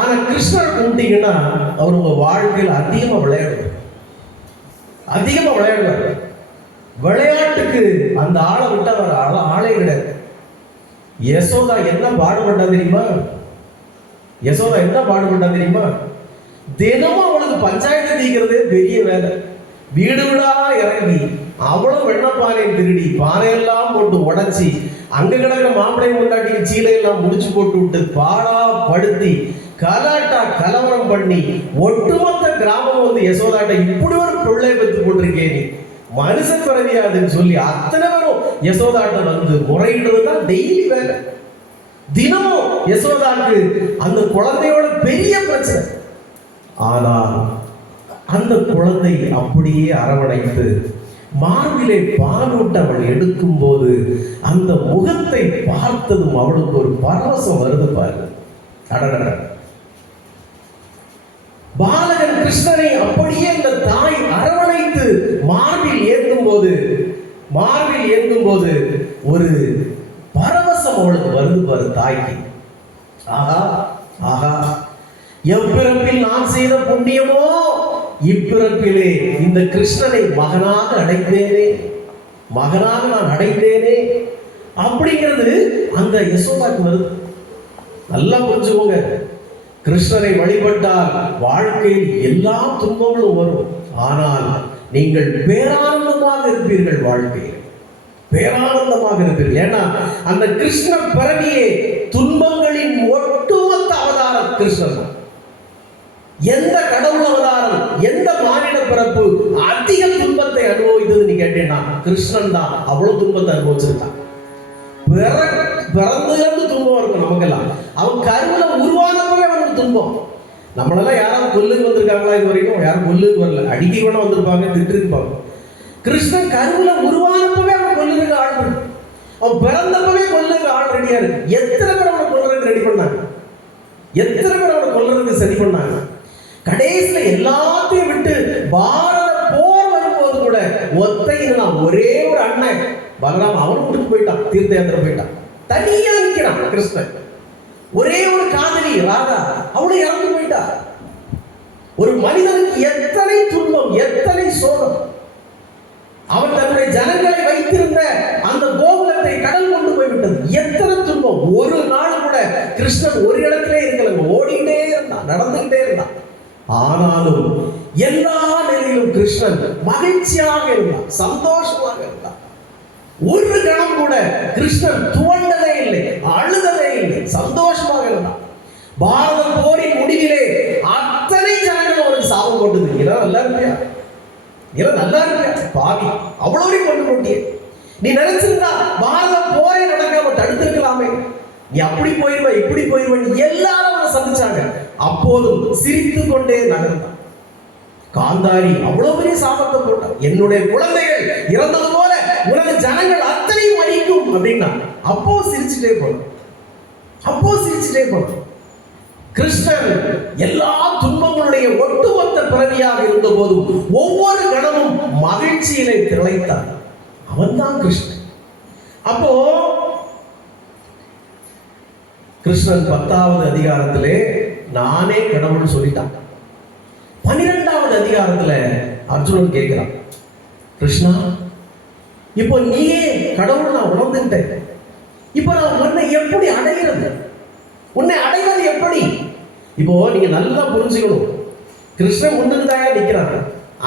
ஆனா கிருஷ்ணர் கும்பிட்டீங்கன்னா அவர் உங்க வாழ்க்கையில் அதிகமா விளையாடுவார். விளையாட்டுக்கு அந்த ஆளை விட்டு அவர் ஆளே கிடையாது. யசோதா என்ன பாடுபட்டா தெரியுமா? தினமும் அவளுக்கு பஞ்சாயத்து தீக்கிறதே பெரிய வேலை. வீடு வீடா இறங்கி அவ்வளவு வெண்ணப்பானை திருடி பானையெல்லாம் போட்டு உடைச்சி அங்க கிடக்கிற மாப்பிளை முன்னாடி சீலையெல்லாம் முடிச்சு போட்டு விட்டு பாடா படுத்தி கலாட்டா கலவரம் பண்ணி ஒட்டுமொத்த கிராமம் வந்து யசோதாட்ட இப்படி ஒரு பிள்ளை பெற்று போட்டிருக்கே, நீ மனுஷ பிறவியாதுன்னு சொல்லி அத்தனை பேரும் யசோதாட்ட வந்து முறையிடுறதுதான் டெய்லி வேலை. தினமும் யசோதாக்கு அந்த குழந்தையோட பெரிய பிரச்சனை. ஆனால் அந்த குழந்தை அப்படியே அரவணைத்து மார்பிலே பாலூட்ட அவள் எடுக்கும் போது அந்த முகத்தை பார்த்ததும் அவளுக்கு ஒரு பரவசம் வருது பாரு. பாலகன் கிருஷ்ணனை அப்படியே அந்த தாய் அரவணைத்து மார்பில் ஏந்தும் போது ஒரு பரவசம் அவளுக்கு வருது பாரு தாய்க்கு. ஆஹா ஆஹா, எப்பிறப்பில் நான் செய்த புண்ணியமோ இப்பிறப்பிலே இந்த கிருஷ்ணனை மகனாக நான் அடைந்தேனே அப்படிங்கிறது அந்த யசோதாக்கு வருது. நல்லா புரிஞ்சுக்கோங்க, கிருஷ்ணரை வழிபட்டால் வாழ்க்கையில் எல்லா துன்பங்களும் வரும். ஆனால் நீங்கள் பேரானந்தமாக இருப்பீர்கள். வாழ்க்கையில் பேரானந்தமாக இருப்பீர்கள். ஏன்னா அந்த கிருஷ்ண பிறவியே துன்பங்களின் ஒட்டுமொத்த அவதாரம் கிருஷ்ணன். எந்த கடவுள் அவதாரம், எந்த மானிட பிறப்பு அதிக துன்பத்தை அனுபவித்ததுன்னு கேட்டேன்னா கிருஷ்ணன் தான். அவ்வளவு துன்பத்தை அனுபவிச்சிருக்கான். பிறந்து துன்பம் இருக்கும் நமக்கெல்லாம். அவன் கருவில உருவானப்பவே அவனுக்கு துன்பம். நம்மளெல்லாம் யாராவது கொல்லுக்கு வந்திருக்காங்களா? இது வரைக்கும் யாரும் கொல்லுக்கு வரல. அடிக்க வேணா வந்திருப்பாங்க, திட்டிருப்பாங்க. கிருஷ்ணன் கருவில உருவானப்பவே அவன் கொல்லுக்கு ஆள். அவன் பிறந்தப்பவே கொல்லுக்கு ஆள் ரெடியா இருக்கு. எத்தனை பேர் அவனை கொல்றதுக்கு ரெடி பண்ணாங்க? எத்தனை பேர் அவனை கொல்றதுக்கு சரி பண்ணாங்க? கடைசியில எல்லாத்தையும் விட்டு பாரத போர் வரும்போது கூட ஒத்தையினான் ஒரே ஒரு அண்ணன் பலராம், அவன் முடிச்சு போயிட்டான், தீர்த்த யாத்திரை போயிட்டான், தனியா நிற்கிறான் கிருஷ்ணன். ஒரே ஒரு காதலி ராதா, அவளை இறந்து போயிட்டா. ஒரு மனிதனுக்கு எத்தனை துன்பம், எத்தனை சோகம். அவன் தன்னுடைய ஜனங்களை வைத்திருந்த அந்த கோகுலத்தை கடல் கொண்டு போய்விட்டது. எத்தனை துன்பம். ஒரு நாள் கூட கிருஷ்ணன் ஒரு இடத்திலே இருக்கல, ஓடிக்கிட்டே இருந்தான், நடந்துகிட்டே இருந்தான். ஆனாலும் எல்லா நிலையிலும் கிருஷ்ணன் மகிழ்ச்சியாக இருந்தான், சந்தோஷமாக இருந்தான். ஒரு கணம் கூட கிருஷ்ணன் துவண்டதே இல்லை, அழுததே இல்லை, சந்தோஷமாக இருந்தான். பாரத போரின் முடிவிலே அத்தனை ஜனங்கள் அவருக்கு சாபம் போட்டது. இதெல்லாம் நல்லா இருக்கியா? பாவி, அவ்வளவு கொண்டு போட்டியே. நீ நினைச்சிருந்தா பாரத போரே நடக்காம தடுத்திருக்கலாமே. நீ அப்படி போயிருவ, இப்படி போயிருவ. எல்லாரும் சந்திச்சாங்க. அப்போதும் சிரித்து கொண்டே நகர்ந்தான். காந்தாரி அவ்வளவு பெரிய சாபத்தை போட்டான். என்னுடைய குழந்தைகள் இறந்தது போல உனது ஜனங்கள் அத்தனையும் மறிக்கும் அப்படின்னா அப்போ சிரிச்சுட்டே போனான். கிருஷ்ணன் எல்லா துன்பங்களுடைய ஒட்டுமொத்த பிறவியாக இருந்த போதும் ஒவ்வொரு கணமும் மகிழ்ச்சியிலே திளைத்தான். அவன் தான் கிருஷ்ணன். அப்போ கிருஷ்ணன் 10வது அதிகாரத்திலே நானே கடவுள் சொல்லிட்டான். 12வது அதிகாரத்துல அர்ஜுனன் கேட்கிறான், கிருஷ்ணா, இப்போ நீயே கடவுள் நான் உணர்ந்துட்டேன். இப்போ நான் உன்னை எப்படி அடைகிறது? உன்னை அடைவது எப்படி? இப்போ நீங்க நல்லா புரிஞ்சுக்கணும். கிருஷ்ணன் முன்னுக்கு தாயா நிக்கிறான்,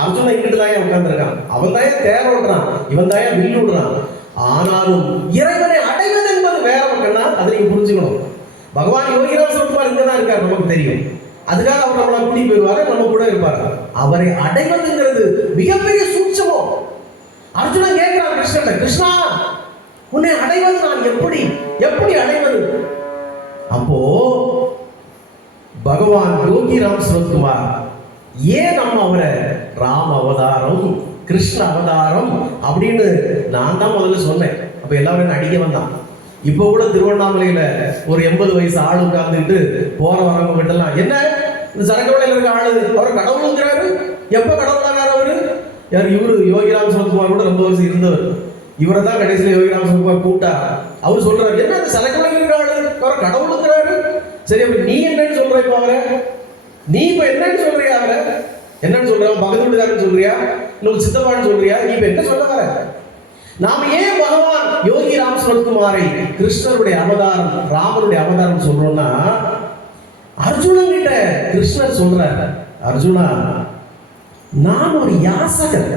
அர்ஜுனன் இங்கிட்டு தாயா உட்கார்ந்துருக்கான். அவன் தாயா தேர் ஓடுறான், இவன் தாயா வில் விடுறான். ஆனாலும் இறைவனை அடைவது என்பது வேற பக்கம்னா அதை நீங்க புரிஞ்சுக்கணும். பகவான் யோகிராம் சொல்லுவார், இங்கதான் இருக்கார், நமக்கு தெரியும். அதுக்காக அவர் நம்மளை கூட்டி போயிடுவாரு, நம்ம கூட இருப்பாரு. அவரை அடைவதுங்கிறது மிகப்பெரிய சூட்சமம். அர்ஜுனன் கேட்கிறான் கிருஷ்ணன், கிருஷ்ணா, உன்னை அடைவது நான் எப்படி அடைவது? அப்போ பகவான் யோகிராம் சரத்குமார் ஏன் நம்ம அவரை ராம அவதாரம், கிருஷ்ண அவதாரம் அப்படின்னு நான் தான் முதல்ல சொன்னேன். அப்ப எல்லாரும் அடிக்க வந்தான். இப்ப கூட திருவண்ணாமலையில ஒரு 80 வயசு ஆளு உட்கார்ந்துட்டு போற வரவங்க கிட்டலாம், என்ன இந்த சரக்கவளையில இருக்க ஆளு அவர் கடவுளுங்கிறாரு? எப்ப கடவுளாகாரு அவரு? யார்? இவரு யோகிராம் சரத்குமார் கூட ரொம்ப வருஷம் இருந்தவர். இவரை தான் கடைசியில யோகிராம் சரத்குமார் கூப்பிட்டா. அவர் சொல்றாரு, என்ன இந்த சரக்கவளையில இருக்க ஆளு அவர் கடவுளுங்கிறாரு. சரி, அப்ப நீ என்னன்னு சொல்ற? இப்ப அவரை நீ இப்ப என்னன்னு சொல்றியா? அவரை என்னன்னு சொல்ற? பக்கத்து வீட்டுக்காரன்னு சொல்றியா, இல்ல ஒரு சித்தப்பான்னு சொல்றியா? நீ இப்ப என்ன சொல்ல வர? நாம ஏன் பகவான் யோகி ராம் சுரத்குமாரை கிருஷ்ணருடைய அவதாரம், ராமனுடைய அவதாரம் சொல்றோம்னா, அர்ஜுனன் கிட்ட கிருஷ்ணர் சொல்றாரு, அர்ஜுனா நான் ஒரு யாசகர்.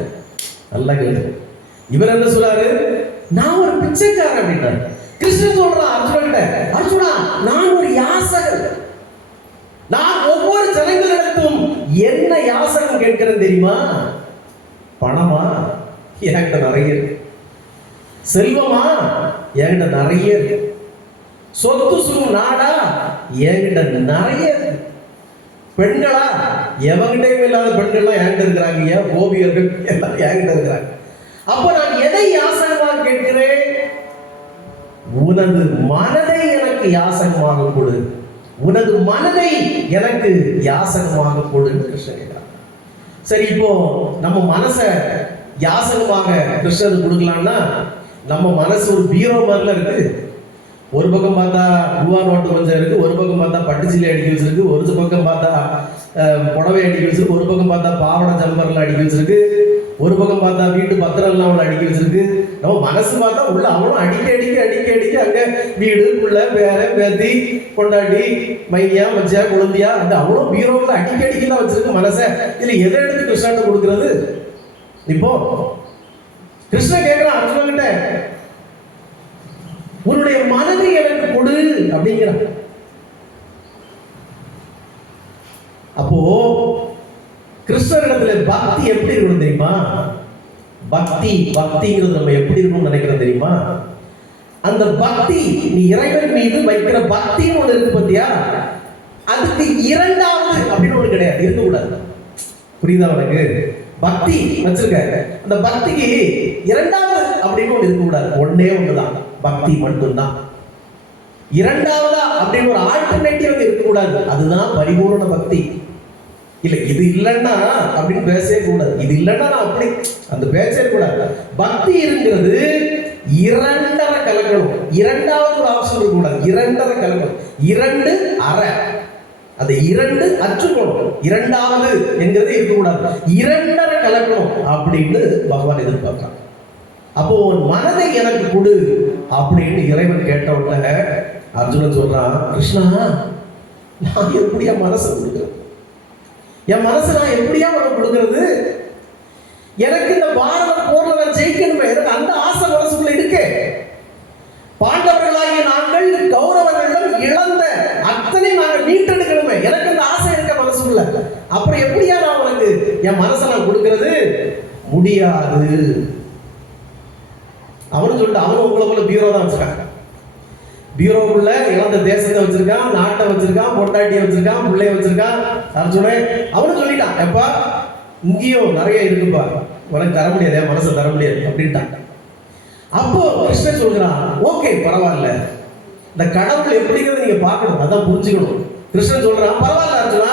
நல்லா கேளு. இவர் என்ன சொல்றாரு? நான் ஒரு பிச்சைக்காரன் அப்படின்றாரு. கிருஷ்ணன் சொல்றான் அர்ஜுனன் கிட்ட, அர்ஜுனா நான் ஒரு யாசகர். நான் ஒவ்வொரு ஜனங்களிடத்தும் என்ன யாசகம் கேட்கிறேன் தெரியுமா? பணமா? என்கிட்ட நிறைய இருக்கு. செல்வமா? என்கிட்ட நிறைய இருக்கு. சொத்து சுகம் நாடா? என்கிட்ட நிறைய இருக்கு. பெண்களா? எவங்கிட்டையும் இல்லாத பெண்கள்லாம் என்கிட்ட இருக்கிறாங்க. ஏன் கோபியர்கள் எல்லாம் என்கிட்ட இருக்கிறாங்க. அப்ப நான் எதை யாசகமாக கேட்கிறேன்? உனது மனதை எனக்கு யாசகமாக கொடு, உனது மனதை எனக்கு யாசகமாக கொடுன்னு கிருஷ்ணன் கேட்கிறான். சரி, இப்போ நம்ம மனசை யாசகமாக கிருஷ்ணனுக்கு கொடுக்கலாம்னா, நம்ம மனசு ஒரு பீரோ மாதிரில இருக்கு. ஒரு பக்கம் பார்த்தா ரூபா நோட்டு கொஞ்சம் இருக்கு, ஒரு பக்கம் பார்த்தா பட்டுச்சிலை அடிக்க வச்சிருக்கு, ஒரு பக்கம் பார்த்தா புடவை அடிக்க வச்சிருக்கு, ஒரு பக்கம் பார்த்தா பாவடை ஜம்பர்ல அடிக்க வச்சிருக்கு, ஒரு பக்கம் பார்த்தா வீட்டு பத்திரம்லாம் அவளை அடிக்க வச்சிருக்கு. நம்ம மனசு பார்த்தா உள்ள அவளும் அடிக்க அடிக்க அடிக்க அடிக்க அங்க வீடு புள்ள பேர பேத்தி கொண்டாடி மையா மச்சியா குழந்தையா அந்த அவளும் பீரோவில் அடிக்க அடிக்க தான் வச்சிருக்கு மனசை. இதுல எதை எடுத்து கிருஷ்ணன் கொடுக்கறது? இப்போ கிருஷ்ணன் கேட்கிறான் அர்ஜுனன் கிட்ட, உன்னுடைய மனதை எனக்கு கொடு அப்படிங்கிறான். அப்போ கிருஷ்ணரிடத்துல பக்தி எப்படி இருக்கணும் தெரியுமா? பக்திங்கிறது நம்ம எப்படி இருக்கணும்னு நினைக்கிறோம் தெரியுமா? அந்த பக்தி, நீ இறைவன் மீது வைக்கிற பக்தின்னு ஒண்ணு இருக்கு பத்தியா, அதுக்கு இரண்டாவது அப்படின்னு ஒண்ணு கிடையாது, இருக்கக்கூடாது. புரியுதா உனக்கு? பக்தி வச்சிருக்க, அந்த பக்திக்கு இரண்டாவது அப்படின்னு ஒண்ணு இருக்கக்கூடாது. ஒன்னே ஒண்ணுதான், பக்தி மட்டும்தான். இரண்டாவதா அப்படின்னு ஒரு ஆல்டர்னேட்டிவ் இருக்கக்கூடாது. அதுதான் பரிபூர்ண பக்தி. இல்ல இது இல்லைன்னா அப்படின்னு பேசவே கூடாது. இது இல்லைன்னா நான் அப்படி அந்த பேசவே கூடாது. பக்தி இருக்கிறது இரண்டரை கலக்கணும். இரண்டாவது ஒரு ஆப்ஷன் இருக்கக்கூடாது. இரண்டரை கலக்கணும், இரண்டு அரை, அந்த இரண்டு அற்றுக்கணும். இரண்டாவது என்கிறது இருக்கக்கூடாது, இரண்டரை கலக்கணும் அப்படின்னு பகவான் எதிர்பார்க்கிறான். அப்போ உன் மனதை எனக்கு கொடு அப்படின்னு இறைவன் கேட்ட உடனே அர்ஜுனன் சொல்றான், கிருஷ்ணா நான் எப்படியா மனசை கொடுக்குறது? என் மனசு நான் எப்படியா உனக்கு கொடுக்கறது? எனக்கு இந்த பாரத போர்ல நான் ஜெயிக்கணுமே, எனக்கு அந்த ஆசை மனசுக்குள்ள இருக்கு. பாண்டவர்களாகிய நாங்கள் கௌரவர்களிடம் இழந்த அத்தனை நாங்கள் மீட்டெடுக்கணுமே, எனக்கு அந்த ஆசை இருக்க மனசுக்குள்ள. அப்புறம் எப்படியா நான் உனக்கு என் மனசை நான் கொடுக்கறது? முடியாது. அவனு சொல்லிட்டு, அவனும் உங்களை போல பீரோ தான் வச்சிருக்காங்க. பீரோக்குள்ள இழந்த தேசத்தை வச்சிருக்கான், நாட்டை வச்சிருக்கான், பொட்டாட்டியை வச்சிருக்கான், பிள்ளைய வச்சிருக்கான். அர்ஜுனன் அவனு சொல்லிட்டான், எப்பா இங்கேயும் நிறைய இருக்குப்பா, உனக்கு தர முடியாது, என் மனசை தர முடியாது அப்படின்ட்டான். அப்போ கிருஷ்ணன் சொல்கிறான், ஓகே பரவாயில்ல, இந்த கடவுள் எப்படிங்கிறத நீங்க பார்க்கணும், அதான் புரிஞ்சுக்கணும். கிருஷ்ணன் சொல்றான், பரவாயில்ல அர்ஜுனா,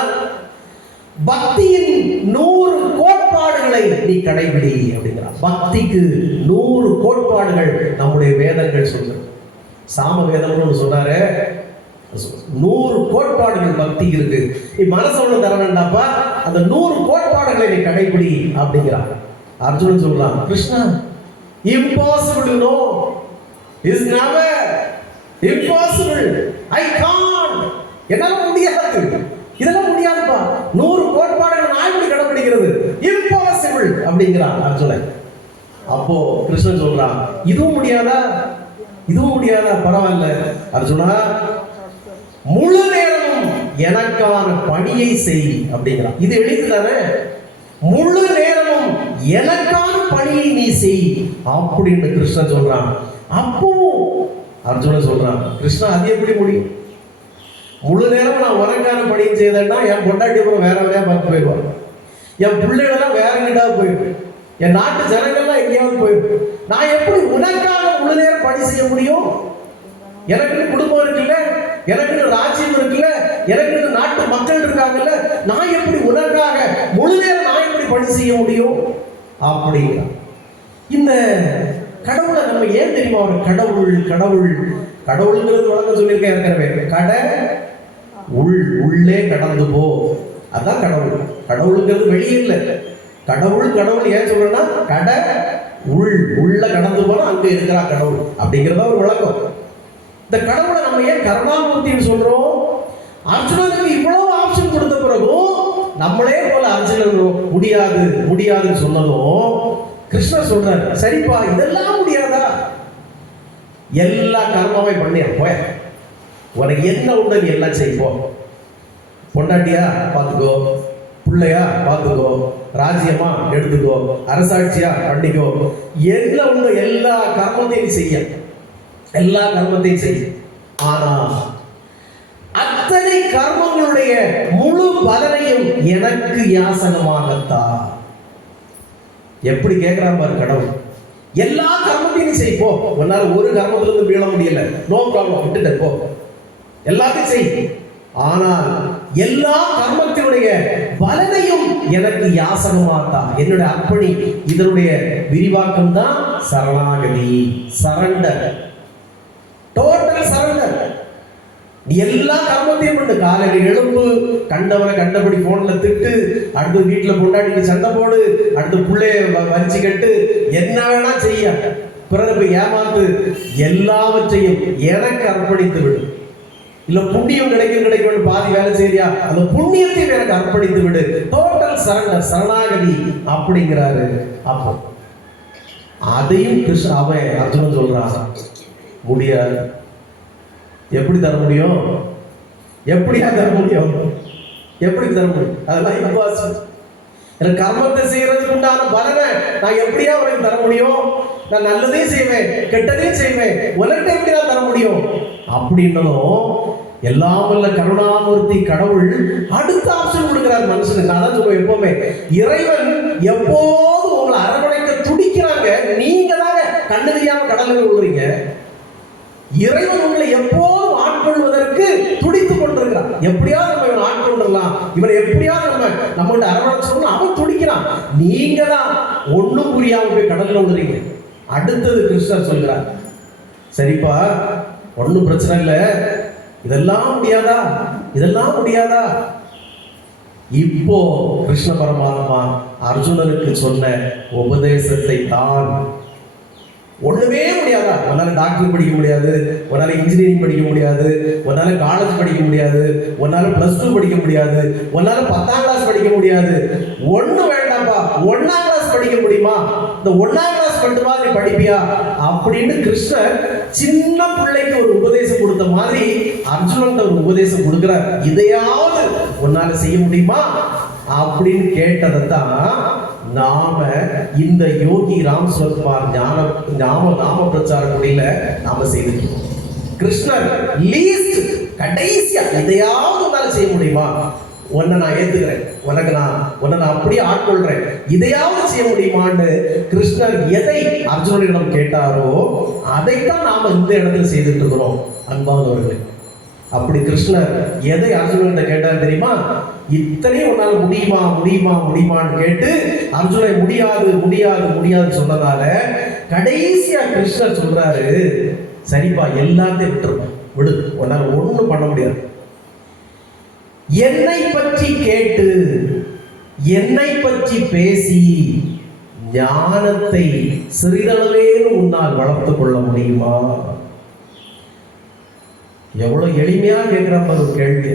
பக்தியின் 100 கோட்பாடுகளை நீ கடைபிடி அப்படிங்கிறான். பக்திக்கு 100 கோட்பாடுகள் நம்முடைய வேதங்கள் சொல்லுது. சாம வேதம்னு சொன்னாரு, 100 கோட்பாடுகள் பக்தி இருக்கு. நீ மனசு ஒண்ணு தர வேண்டாப்பா, அந்த 100 கோட்பாடுகளை நீ கடைபிடி அப்படிங்கிறான். அர்ஜுனன் சொல்றான், Krishna impossible no is never impossible, I can't, என்னால முடியாது, இதெல்லாம் முடியாதுப்பா, 100 கோட்பாடுகள் நான் எப்படி கடைபிடிக்கிறது? impossible அப்படிங்கிறான் அர்ஜுனன். அப்போ கிருஷ்ணன் சொல்றான், இதுவும் முடியாதா? இதுவும் முடியாதா? பரவாயில்ல அர்ஜுனா, முழு நேரமும் எனக்கான பணியை செய் அப்படிங்கிறான். இது எளிதுதானே? முழு நேரமும் எனக்கான பணியை நீ செய் அப்படின்னு கிருஷ்ணன் சொல்றான். அப்போ அர்ஜுனன் சொல்றான், கிருஷ்ணா அது எப்படி முடியும்? முழு நேரம் நான் உனக்கான பணியை செய்தேன்னா என் பொண்டாட்டி அப்புறம் வேற வேலையா பார்த்து போயிடுவான், என் பிள்ளைகளெல்லாம் வேற எங்கிட்டாவது போயிடும், என் நாட்டு ஜனங்கள்லாம் எங்கேயாவது போயிடும். நான் எப்படி உனக்காக முழு நேரம் பணி செய்ய முடியும்? எனக்கு குடும்பம் இருக்குல்ல, எனக்கு ராஜ்யம் இருக்குல்ல, எனக்கு நாட்டு மக்கள் இருக்காங்கல்ல, நான் எப்படி உனக்காக முழு நேரம் நான் எப்படி பணி செய்ய முடியும் அப்படிங்கிறான். இந்த கடவுளை நம்ம ஏன் தெரியுமா ஒரு கடவுள் கடவுள் கடவுளுங்கிறது வழக்கம் சொல்லியிருக்கேன் ஏற்கனவே. உள்ளே கடந்து போ, அதான் கடவுள். கடவுளுங்கிறது வெளியே இல்லை. கடவுள் ஏன் சொல்றேன்னா உள்ள கடந்து போனா அங்க இருக்கிறா கடவுள் அப்படிங்கிறதா ஒரு வழக்கம். இந்த கடவுளை நம்ம ஏன் கருணாமூர்த்தின்னு சொல்றோம்? அர்ஜுனனுக்கு இவ்வளவு ஆப்ஷன் கொடுத்த பிறகும் நம்மளே போல அர்ஜுனன் முடியாதுன்னு சொன்னதும் கிருஷ்ணர் சொல்றாரு, சரிப்பா இதெல்லாம் முடியாதா? எல்லா கர்மாவை பண்ணியா போய, உனக்கு என்ன உண்டு நீ எல்லாம் செய்வோம். பொண்டாட்டியா பார்த்துக்கோ, பிள்ளையா பார்த்துக்கோ, ராஜ்யமா எடுத்துக்கோ, அரசாட்சியா பண்ணிக்கோ, என்ன உண்டு எல்லா கர்மத்தையும் செய்ய, எல்லா கர்மத்தையும் செய்ய. ஆனா அத்தனை கர்மங்களுடைய முழு பலனையும் எனக்கு யாசகமாகத்தா. எப்படி கேட்கிறான் பாரு கடவுள். எல்லா கர்மத்தையும் செய் போ, உன்னால ஒரு கர்மத்துல இருந்து மீள முடியல, நோ ப்ராப்ளம், விட்டுட்டு போ, எல்லாத்தையும் செய். ஆனால் எல்லா கர்மத்தினுடைய பலனையும் எனக்கு யாசகமாத்தா, என்னுடைய அர்ப்பணி. இதனுடைய விரிவாக்கம் தான் சரணாகதி, சரண்டர், டோட்டல் சரண்டர். நீ எல்லா கர்மத்தையும் பண்ணு. காலையில் எழும்பு, கண்டவரை கண்டபடி போன்ல திட்டு, அடுத்து வீட்டுல பொண்டாட்டிக்கு சண்டை போடு, அடுத்து பிள்ளைய வரிச்சு கட்டு, என்ன வேணா செய்ய, பிறகு போய் ஏமாத்து, எல்லாவற்றையும் எனக்கு அர்ப்பணித்து விடு. இல்ல புண்ணியம் கிடைக்கும் பாதி வேலை செய்யா, அந்த புண்ணியத்தையும் எனக்கு அர்ப்பணித்து விடு. டோட்டல் சரண்டர், சரணாகதி அப்படிங்கிறாரு. அப்போ அதையும் அவன் அர்ஜுனன் சொல்றான், முடியாது. எப்படி தர முடியும்? எப்படியா தர முடியும்? எப்படி தர முடியும்? அதெல்லாம் இம்பாசிபிள். எனக்கு கர்மத்தை செய்யறதுக்கு உண்டான பலனை நான் எப்படியா உனக்கு தர முடியும்? நான் நல்லதையும் செய்வேன், கெட்டதையும் செய்வேன், உனக்கு எப்படியா தர முடியும்? அப்படின்னதும் எல்லாம் வல்ல கருணாமூர்த்தி கடவுள் அடுத்த ஆப்ஷன் கொடுக்கிறார் மனுஷனுக்கு. நான் தான் சொல்லுவேன், எப்பவுமே இறைவன் எப்போதும் உங்களை அரவணைக்க துடிக்கிறாங்க. நீங்க தாங்க கண்ணு தெரியாம கடலில் விழுறீங்க. இறைவன் உங்களை எப்போதும் ஆட்கொள்வதற்கு துடித்துக் கொண்டிருக்கிறான். எப்படியாவது நம்ம இவன் ஆட்கொள்ளலாம், இவனை எப்படியாவது நம்மகிட்ட அரவணைச்சோம்னு அவன் துடிக்கிறான். நீங்க தான் ஒண்ணும் புரியாம போய் கடல்ல விழுறீங்க. அடுத்தது கிருஷ்ணர் சொல்கிறார், சரிப்பா ஒன்னும் பிரச்சனை இல்லை, இதெல்லாம் முடியாதா, இதெல்லாம் முடியாதா? இப்போ கிருஷ்ண பரமாத்மா அர்ஜுனனுக்கு சொன்ன உபதேசத்தை தான். ஒண்ணுமே முடியாதா? உன்னால டாக்டர் படிக்க முடியாது, உன்னால இன்ஜினியரிங் படிக்க முடியாது, உன்னால காலேஜ் படிக்க முடியாது, உன்னால +2 படிக்க முடியாது, உன்னால 10ஆம் கிளாஸ் படிக்க முடியாது. ஒண்ணு வேண்டாம்ப்பா, 1ஆம் கிளாஸ் படிக்க முடியுமா? இந்த 1ஆம் கிளாஸ் மட்டுமா நீ படிப்பியா அப்படின்னு கிருஷ்ணர் சின்ன பிள்ளைக்கு ஒரு உபதேசம் கொடுத்த மாதிரி அர்ஜுனன் ஒரு உபதேசம் கொடுக்கிறார். இதையாவது உன்னால செய்ய முடியுமா அப்படின்னு கேட்டதான் நாம இந்த யோகி ராம் சுரத்குமார் நாம பிரச்சார குடியில நாம செய்திருக்கோம். கிருஷ்ணர் லீஸ்ட் கடைசியா இதையாவது உன்னால செய்ய முடியுமா? உன்னை நான் ஏத்துக்கிறேன், உன்னை நான் அப்படியே ஆட்கொள்றேன், இதையாவது செய்ய முடியுமான்னு கிருஷ்ணர் எதை அர்ஜுனனிடம் கேட்டாரோ அதைத்தான் நாம இந்த இடத்துல செய்துட்டு இருக்கிறோம். அன்பானவர்களே, அப்படி கிருஷ்ணர் எதை அர்ஜுனன் கேட்டார் தெரியுமா? இத்தனையும் உன்னால முடியுமான்னு கேட்டு அர்ஜுனை முடியாது சொன்னதால கடைசியா கிருஷ்ணர் சொல்றாரு, சரிப்பா எல்லாத்தையும் விடு, உன்னால ஒண்ணும் பண்ண முடியாது. என்னை பற்றி கேட்டு, என்னை பற்றி பேசி ஞானத்தை சிறிதளவேனும் உன்னால் வளர்த்துக் கொள்ள முடியுமா? எவ்வளவு எளிமையா கேட்கிறாப்ப ஒரு கேள்வி.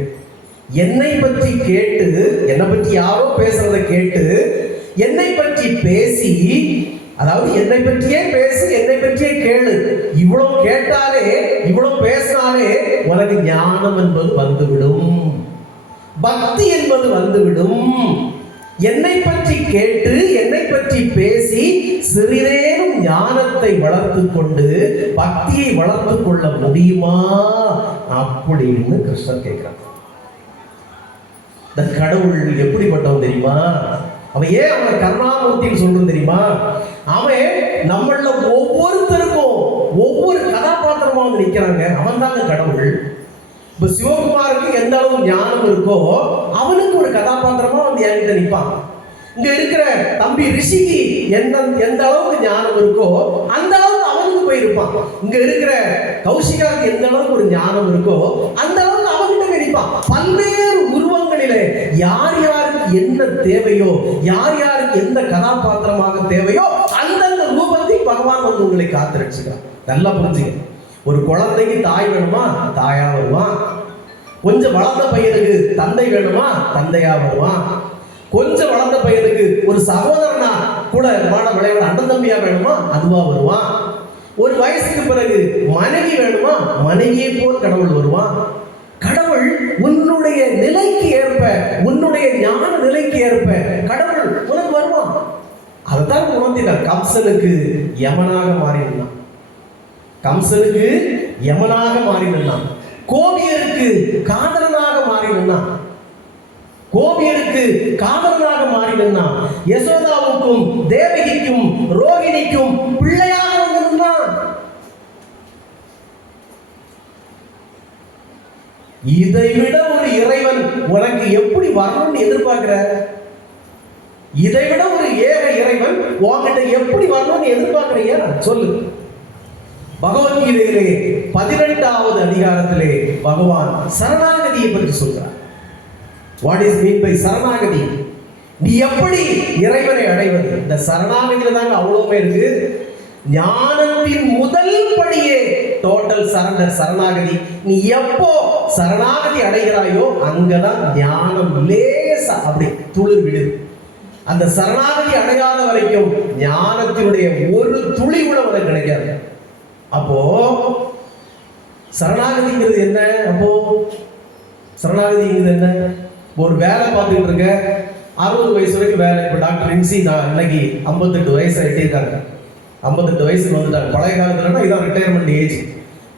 என்னை பற்றி கேட்டு, என்னை பற்றி யாரோ பேசுறதை கேட்டு, என்னை பற்றி பேசி, அதாவது என்னை பற்றியே பேசி, என்னை பற்றியே கேளு, இவ்வளவு கேட்டாலே, இவ்வளவு பேசினாலே உனக்கு ஞானம் என்பது வந்துவிடும், பக்தி என்பது வந்துவிடும். என்னை பற்றி கேட்டு, என்னை பற்றி பேசி சிறிதேனும் ஞானத்தை வளர்த்துக் கொண்டு பக்தியை வளர்த்துக் கொள்ள முடியுமா அப்படின்னு கிருஷ்ணர் கேட்கிறார். இந்த கடவுள் எப்படிப்பட்டவன் தெரியுமா? அவன் ஏன் அவன் கருணாமூர்த்தின்னு சொல்றது தெரியுமா? அவன் நம்மள ஒவ்வொருத்தருக்கும் ஒவ்வொரு கதாபாத்திரமா வந்து நிக்கிறாங்க. அவன் தாங்க கடவுள். இப்ப சிவகுமாருக்கு எந்த அளவு ஞானம் இருக்கோ அவனுக்கு ஒரு கதாபாத்திரமா வந்து என்கிட்ட நிற்பான். இங்க இருக்கிற தம்பி ரிஷிக்கு எந்த அளவுக்கு ஞானம் இருக்கோ அந்த அளவுக்கு அவனுக்கு போயிருப்பான். இங்க இருக்கிற கௌஷிகாவுக்கு எந்த அளவுக்கு ஒரு ஞானம் இருக்கோ அந்த அளவுக்கு அவங்கிட்ட நினைப்பான். பல்வேறு உருவங்களிலே யார் யாருக்கு என்ன தேவையோ, யார் யாருக்கு எந்த கதாபாத்திரமாக தேவையோ அந்தந்த ரூபத்தில் பகவான் வந்து உங்களை காத்திருச்சுக்கிறான். நல்லா புரிஞ்சுங்க. ஒரு குழந்தைக்கு தாய் வேணுமா, தாயா வருவான். கொஞ்சம் வளர்ந்த பையனுக்கு தந்தை வேணுமா, தந்தையா வருவான். கொஞ்சம் வளர்ந்த பையனுக்கு ஒரு சகோதரனா கூட விளையாட அண்ணன் தம்பியா வேணுமா, அதுவா வருவான். ஒரு வயசுக்கு பிறகு மனைவி வேணுமா, மனைவியை போல் கடவுள் வருவான். கடவுள் உன்னுடைய நிலைக்கு ஏற்ப, உன்னுடைய ஞான நிலைக்கு ஏற்ப கடவுள் உனக்கு வருவான். அதைத்தான் உணர்த்தினார். கம்சனுக்கு யமனாக மாறினான். கம்சனுக்கு யமனாக மாறினான். கோபியருக்கு காதலனாக மாறினான். கோபியருக்கு காதலனாக மாறினான். யசோதாவுக்கும் தேவகிக்கும் ரோகிணிக்கும் பிள்ளையாக வந்திருந்தான். இதை விட ஒரு இறைவன் உனக்கு எப்படி வரணும்னு எதிர்பார்க்கிற? இதை விட ஒரு ஏக இறைவன் உன்கிட்ட எப்படி வரணும்னு எதிர்பார்க்கிறியா? சொல்லு. பகவத்கீதையிலே 18வது அதிகாரத்திலே பகவான் சரணாகதியை பற்றி சொல்கிறார். வாட் இஸ் மீன் பை சரணாகதி? நீ எப்படி இறைவனை அடைவது? இந்த சரணாகதியில தாங்க அவ்வளவுமே இருக்கு. ஞானத்தின் முதல் படியே டோட்டல் சரண்டர், சரணாகதி. நீ எப்போ சரணாகதி அடைகிறாயோ அங்கதான் ஞானம் லேசா அப்படி துளிர் விடுது. அந்த சரணாகதி அடையாத வரைக்கும் ஞானத்தினுடைய ஒரு துளி கூட உனக்கு கிடைக்காது. அப்போ சரணாகதிங்கிறது என்ன? அப்போ சரணாகதிங்கிறது என்ன? ஒரு வேலை பார்த்துக்கிட்டு இருக்க, 60 வயசு வரைக்கும் வேலை. இப்போ டாக்டர் இன்சி நான் இன்னைக்கு 58 வயசு எட்டியிருக்காங்க. 58 வயசுக்கு வந்துட்டாங்க. பழைய காலத்துலன்னா இதான் ரிட்டையர்மெண்ட் ஏஜ்.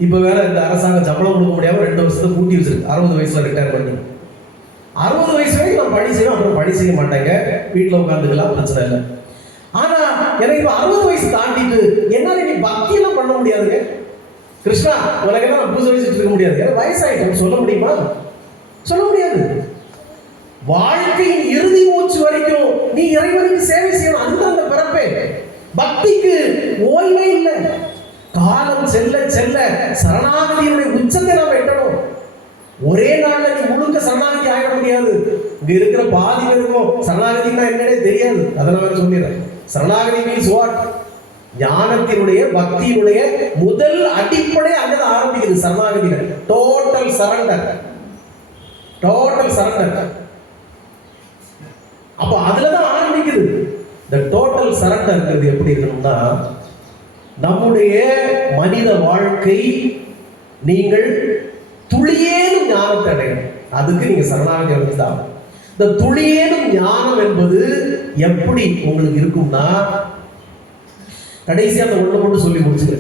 இப்போ வேற இந்த அரசாங்கம் சம்பளம் கொடுக்க முடியாம 2 வருஷத்தை கூட்டி வச்சிருக்கு. 60 வயசுல ரிட்டையர் பண்ணி 60 வயசு வரைக்கும் நான் பணி செய்யணும், அப்புறம் பணி செய்ய மாட்டேங்க, வீட்டில் உட்காந்துக்கலாம், பிரச்சனை இல்லை. ஆனா எனக்கு இப்போ 60 வயசு தாண்டிட்டு என்னால நீ பக்தியெல்லாம் பண்ண முடியாதுங்க. கிருஷ்ணா உனக்கு நான் பூஜை வச்சுட்டு இருக்க முடியாது, எனக்கு வயசாயிட்டு சொல்ல முடியுமா? சொல்ல முடியாது. வாழ்க்கையின் இறுதி மூச்சு வரைக்கும் நீ இறைவனுக்கு சேவை செய்யணும். அதுதான் அந்த பிறப்பே. பக்திக்கு ஓய்வே இல்லை. காலம் செல்ல செல்ல சரணாகதியினுடைய உச்சத்தை நாம் எட்டணும். ஒரே நாள்ல நீ முழுக்க சரணாகதி ஆகிட முடியாது. இங்க இருக்கிற பாதி பேருக்கும் சரணாகதினா என்னன்னே தெரியாது. அதனால சொல்லிடுறேன். சரணாகதி மீன்ஸ் வாட்? ஞானத்தினுடைய பக்தியினுடைய முதல் அடிப்படை அங்கதான் ஆரம்பிக்குது. சரணாகதியில டோட்டல் சரண்டர், டோட்டல் சரண்டர். அப்ப அதுலதான் ஆரம்பிக்குது. இந்த டோட்டல் சரண்டர்ங்கிறது எப்படி இருக்கணும்னா, நம்முடைய மனித வாழ்க்கை நீங்கள் துளியேனும் ஞானத்தை அடையணும். அதுக்கு நீங்க சரணாகதி அடைஞ்சுதான். இந்த துளியேனும் ஞானம் என்பது எப்படி உங்களுக்கு இருக்கும்னா, கடைசியா அந்த ஒண்ணு மட்டும் சொல்லி முடிச்சுக்க.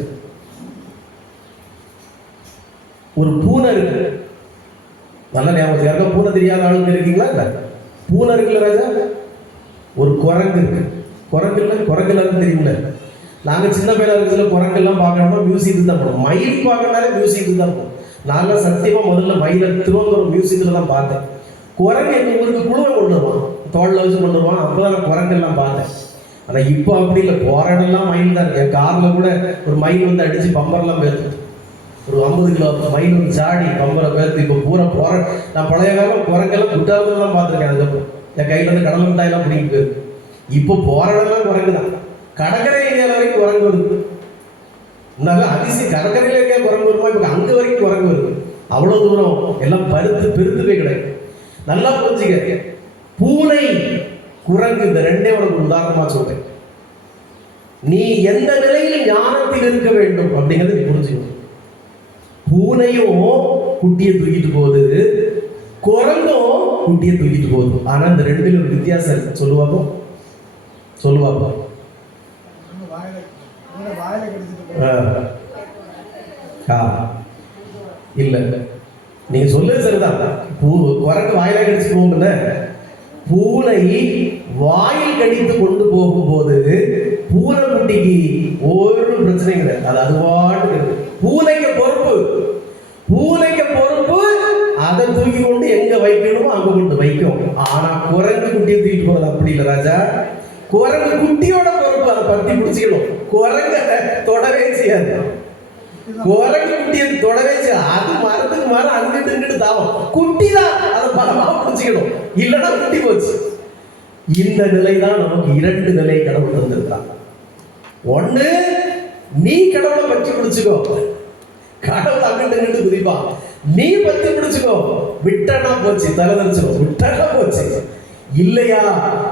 ஒரு பூனை இருக்கு, நல்ல ஞாபகம். யாருக்கா பூனை தெரியாத ஆளுங்க இருக்கீங்களா? இல்ல, பூனை இருக்குல்ல ராஜா. ஒரு குரங்கு இருக்கு. குரங்குல தெரியுமில்ல. நாங்க சின்ன பையனா இருக்கிறதுல குரங்கெல்லாம் பார்க்கணும்னா மியூசியத்துக்கு தான் போனோம். மயில் பார்க்கணும்னாலே மியூசியத்துக்கு தான் போனோம். நாங்கள் சத்தியமா முதல்ல மயில திருவனந்தபுரம் மியூசியத்துல தான் பார்த்தேன். குரங்கு எங்க ஊருக்கு குழுவை கொண்டு வருவான், தோல்ல வச்சு கொண்டு வருவான். அப்பதான் நான் குரங்கெல்லாம் பார்த்தேன். ஆனா இப்போ அப்படி இல்லை. போற இடம்லாம் மயில் தான். என் கார்ல கூட ஒரு மயில் வந்து அடிச்சு பம்பர்லாம் பேர்த்து, ஒரு 50 கிலோ மயில் வந்து ஜாடி பம்பரை பேர்த்து. இப்போ பூரா போற, நான் பழைய காலம் குரங்கெல்லாம் குற்றாலத்துல தான் பார்த்துருக்கேன். அதுக்கப்புறம் என் கையில இருந்து கடல் மிட்டாயெல்லாம் பிடிக்க போயிருக்கு. இப்போ போற இடம்லாம் குரங்கு தான். கடற்கரை ஏரியால வரைக்கும் குரங்கு வருது. நல்லா அதிசயம். கடற்கரையில இருக்க குரங்கு வருமா? இப்போ அங்க வரைக்கும் குரங்கு வருது. அவ்வளவு தூரம் எல்லாம் பருத்து பெருத்து போய் கிடையாது. நல்லா புரிஞ்சுக்க. பூனை குரங்கு இந்த ரெண்டே உனக்கு உதாரணமா சொல்றேன். நீ எந்த நிலையில் ஞானத்தில் இருக்க வேண்டும் அப்படிங்கிறத நீ புரிஞ்சுக்கணும். பூனையும் குட்டியை தூக்கிட்டு போகுது, குரங்கும் குட்டியை தூக்கிட்டு போகுது. ஆனா இந்த ரெண்டுல ஒரு வித்தியாசம் இருக்கு. சொல்லுவாங்க இல்ல, நீங்க சொல்லுது சரிதான். குரங்கு வாயில கடிச்சு போகும்ல. பூனை வாயில் கடித்து கொண்டு போகும்போது பூனை குட்டிக்கு ஒரு பிரச்சனை கிடையாது. அது அதுவாட்டு பூனைக்கு பொறுப்பு. அதை தூக்கி கொண்டு எங்க வைக்கணுமோ அங்க கொண்டு வைக்கும். ஆனா குரங்கு குட்டியை தூக்கிட்டு போறது அப்படி இல்லை ராஜா. குரங்கு குட்டியோட பொறுப்பு அதை பத்தி பிடிச்சிக்கணும். குரங்க தொடவே செய்யாது, குரங்கு குட்டியை தொடவே செய்யாது. அது மரத்துக்கு மரம் அங்கிட்டு இங்கிட்டு தாவும். குட்டி தான் அதை பலமா பிடிச்சிக்கணும், இல்லைன்னா குட்டி போச்சு. இந்த நிலை தான் நமக்கு இரண்டு நிலை கடவுள் தந்திருக்காங்க. ஒண்ணு, நீ கடவுளை பற்றி பிடிச்சுக்கோ, கடவுள் அங்கிட்டு இங்கிட்டு குதிப்பான். நீ பத்தி பிடிச்சுக்கோ, விட்டனா போச்சு, தலைதரிச்சிடும், விட்டனா போச்சு. இல்லையா,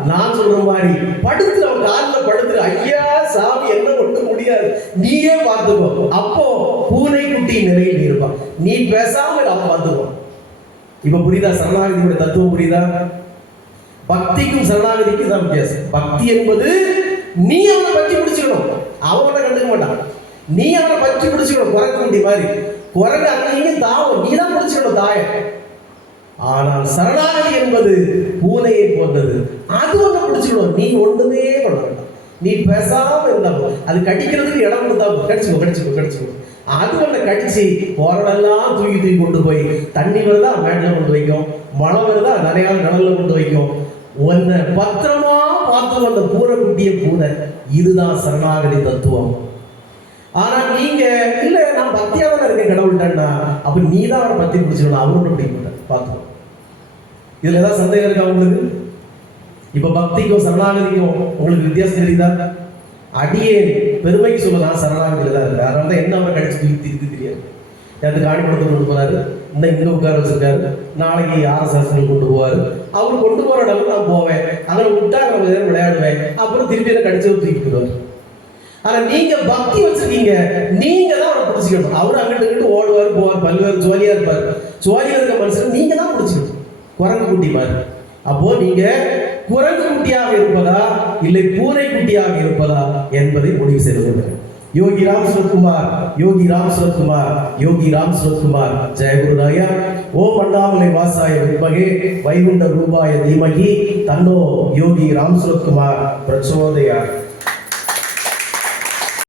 நான் சொல்ற மாதிரி படுத்துற காலில் படுத்துற, ஐயா சாமி என்ன கொண்டு முடியாது, நீயே பார்த்துக்கோ. அப்போ பூனை குட்டி நிலையில் இருப்பான், நீ பேசாம அவன் பார்த்துக்குவான். இப்ப புரியுதா சரணாகதியோட தத்துவம்? புரியுதா? பக்திக்கும் சரணாகதிக்கும் தான் வித்தியாசம். பக்தி என்பது நீ அவனை பற்றி பிடிச்சுக்கணும், அவனை கண்டுக்க மாட்டான். நீ அவனை பற்றி பிடிச்சுக்கணும், குரங்கு குட்டி மாதிரி. குரங்கு அங்கேயும் தாவும், நீ தான் பிடிச்சுக்கணும் தாய. ஆனால் சரணாகதி என்பது பூனையை போன்றது. அது ஒண்ணு பிடிச்சுக்கணும், நீ ஒண்ணுமே பண்ண வேண்டாம், நீ பேசாம இருந்தாலும் அது கடிக்கிறதுக்கு இடம் கொடுத்தா கடிச்சுக்கோ கடிச்சுக்கோ கடிச்சுக்கோ. அது ஒண்ணு கடிச்சு போறதெல்லாம் தூக்கி தூக்கி கொண்டு போய், தண்ணி வருதா மேட்டில் கொண்டு வைக்கும், மழை வருதா நிறைய கடல்ல கொண்டு வைக்கும். ஒன்ன பத்திரமா பார்த்து அந்த பூனை குட்டிய பூனை. இதுதான் சரணாகதி தத்துவம். ஆனா நீங்க இல்ல, நான் பக்தியா தானே இருக்கேன் கடவுள்கிட்டா, அப்ப நீ தான் அவரை பத்தி பிடிச்சிக்கணும், அவரோட பிடிக்க பார்த்து. இதுல ஏதாவது சந்தேகம் இருக்கா உங்களுக்கு? இப்ப பக்திக்கும் சரணாகதிக்கும் உங்களுக்கு வித்தியாசம் தெரியுதா? அடியே பெருமைக்கு சொல்லலாம் சரணாகதியில தான் இருக்கு. அதனால தான் என்ன அவரை கடிச்சு தூக்கி தெரியாது. எனக்கு காணிப்படத்தை கொண்டு போறாரு, இங்க உட்கார வச்சிருக்காரு, நாளைக்கு RSS கொண்டு போவாரு. அவர் கொண்டு போற இடத்துல நான் போவேன், அதை விட்டா நம்ம விளையாடுவேன், அப்புறம் திருப்பி என்ன கடிச்சு தூக்கி போடுவார். ஆனா நீங்க பக்தி வச்சிருக்கீங்க, நீங்க தான் அவரை பிடிச்சிக்கணும். அவரு அங்கிட்டு இங்கிட்டு ஓடுவார் போவார், பல்வேறு ஜோலியா இருப்பார். ஜோலியா இருக்க மனுஷன் நீங்க தான் பிடிச்சிக்கணும், குரங்கு குட்டி மாதிரி. அப்போ நீங்க குரங்கு குட்டியாக இருப்பதா இல்லை பூனை குட்டியாக இருப்பதா என்பதை முடிவு செய்து கொள்ளுங்கள். யோகி ராம் சுரத்குமார், யோகி ராம் சுரத்குமார், யோகி ராம் சுரத்குமார். ஜெயகுருராயா. ஓம் அண்ணாமலை வாசாய வித்மகே வைகுண்ட ரூபாய தீமகி தன்னோ யோகி ராம் சுரத்குமார் பிரச்சோதயா.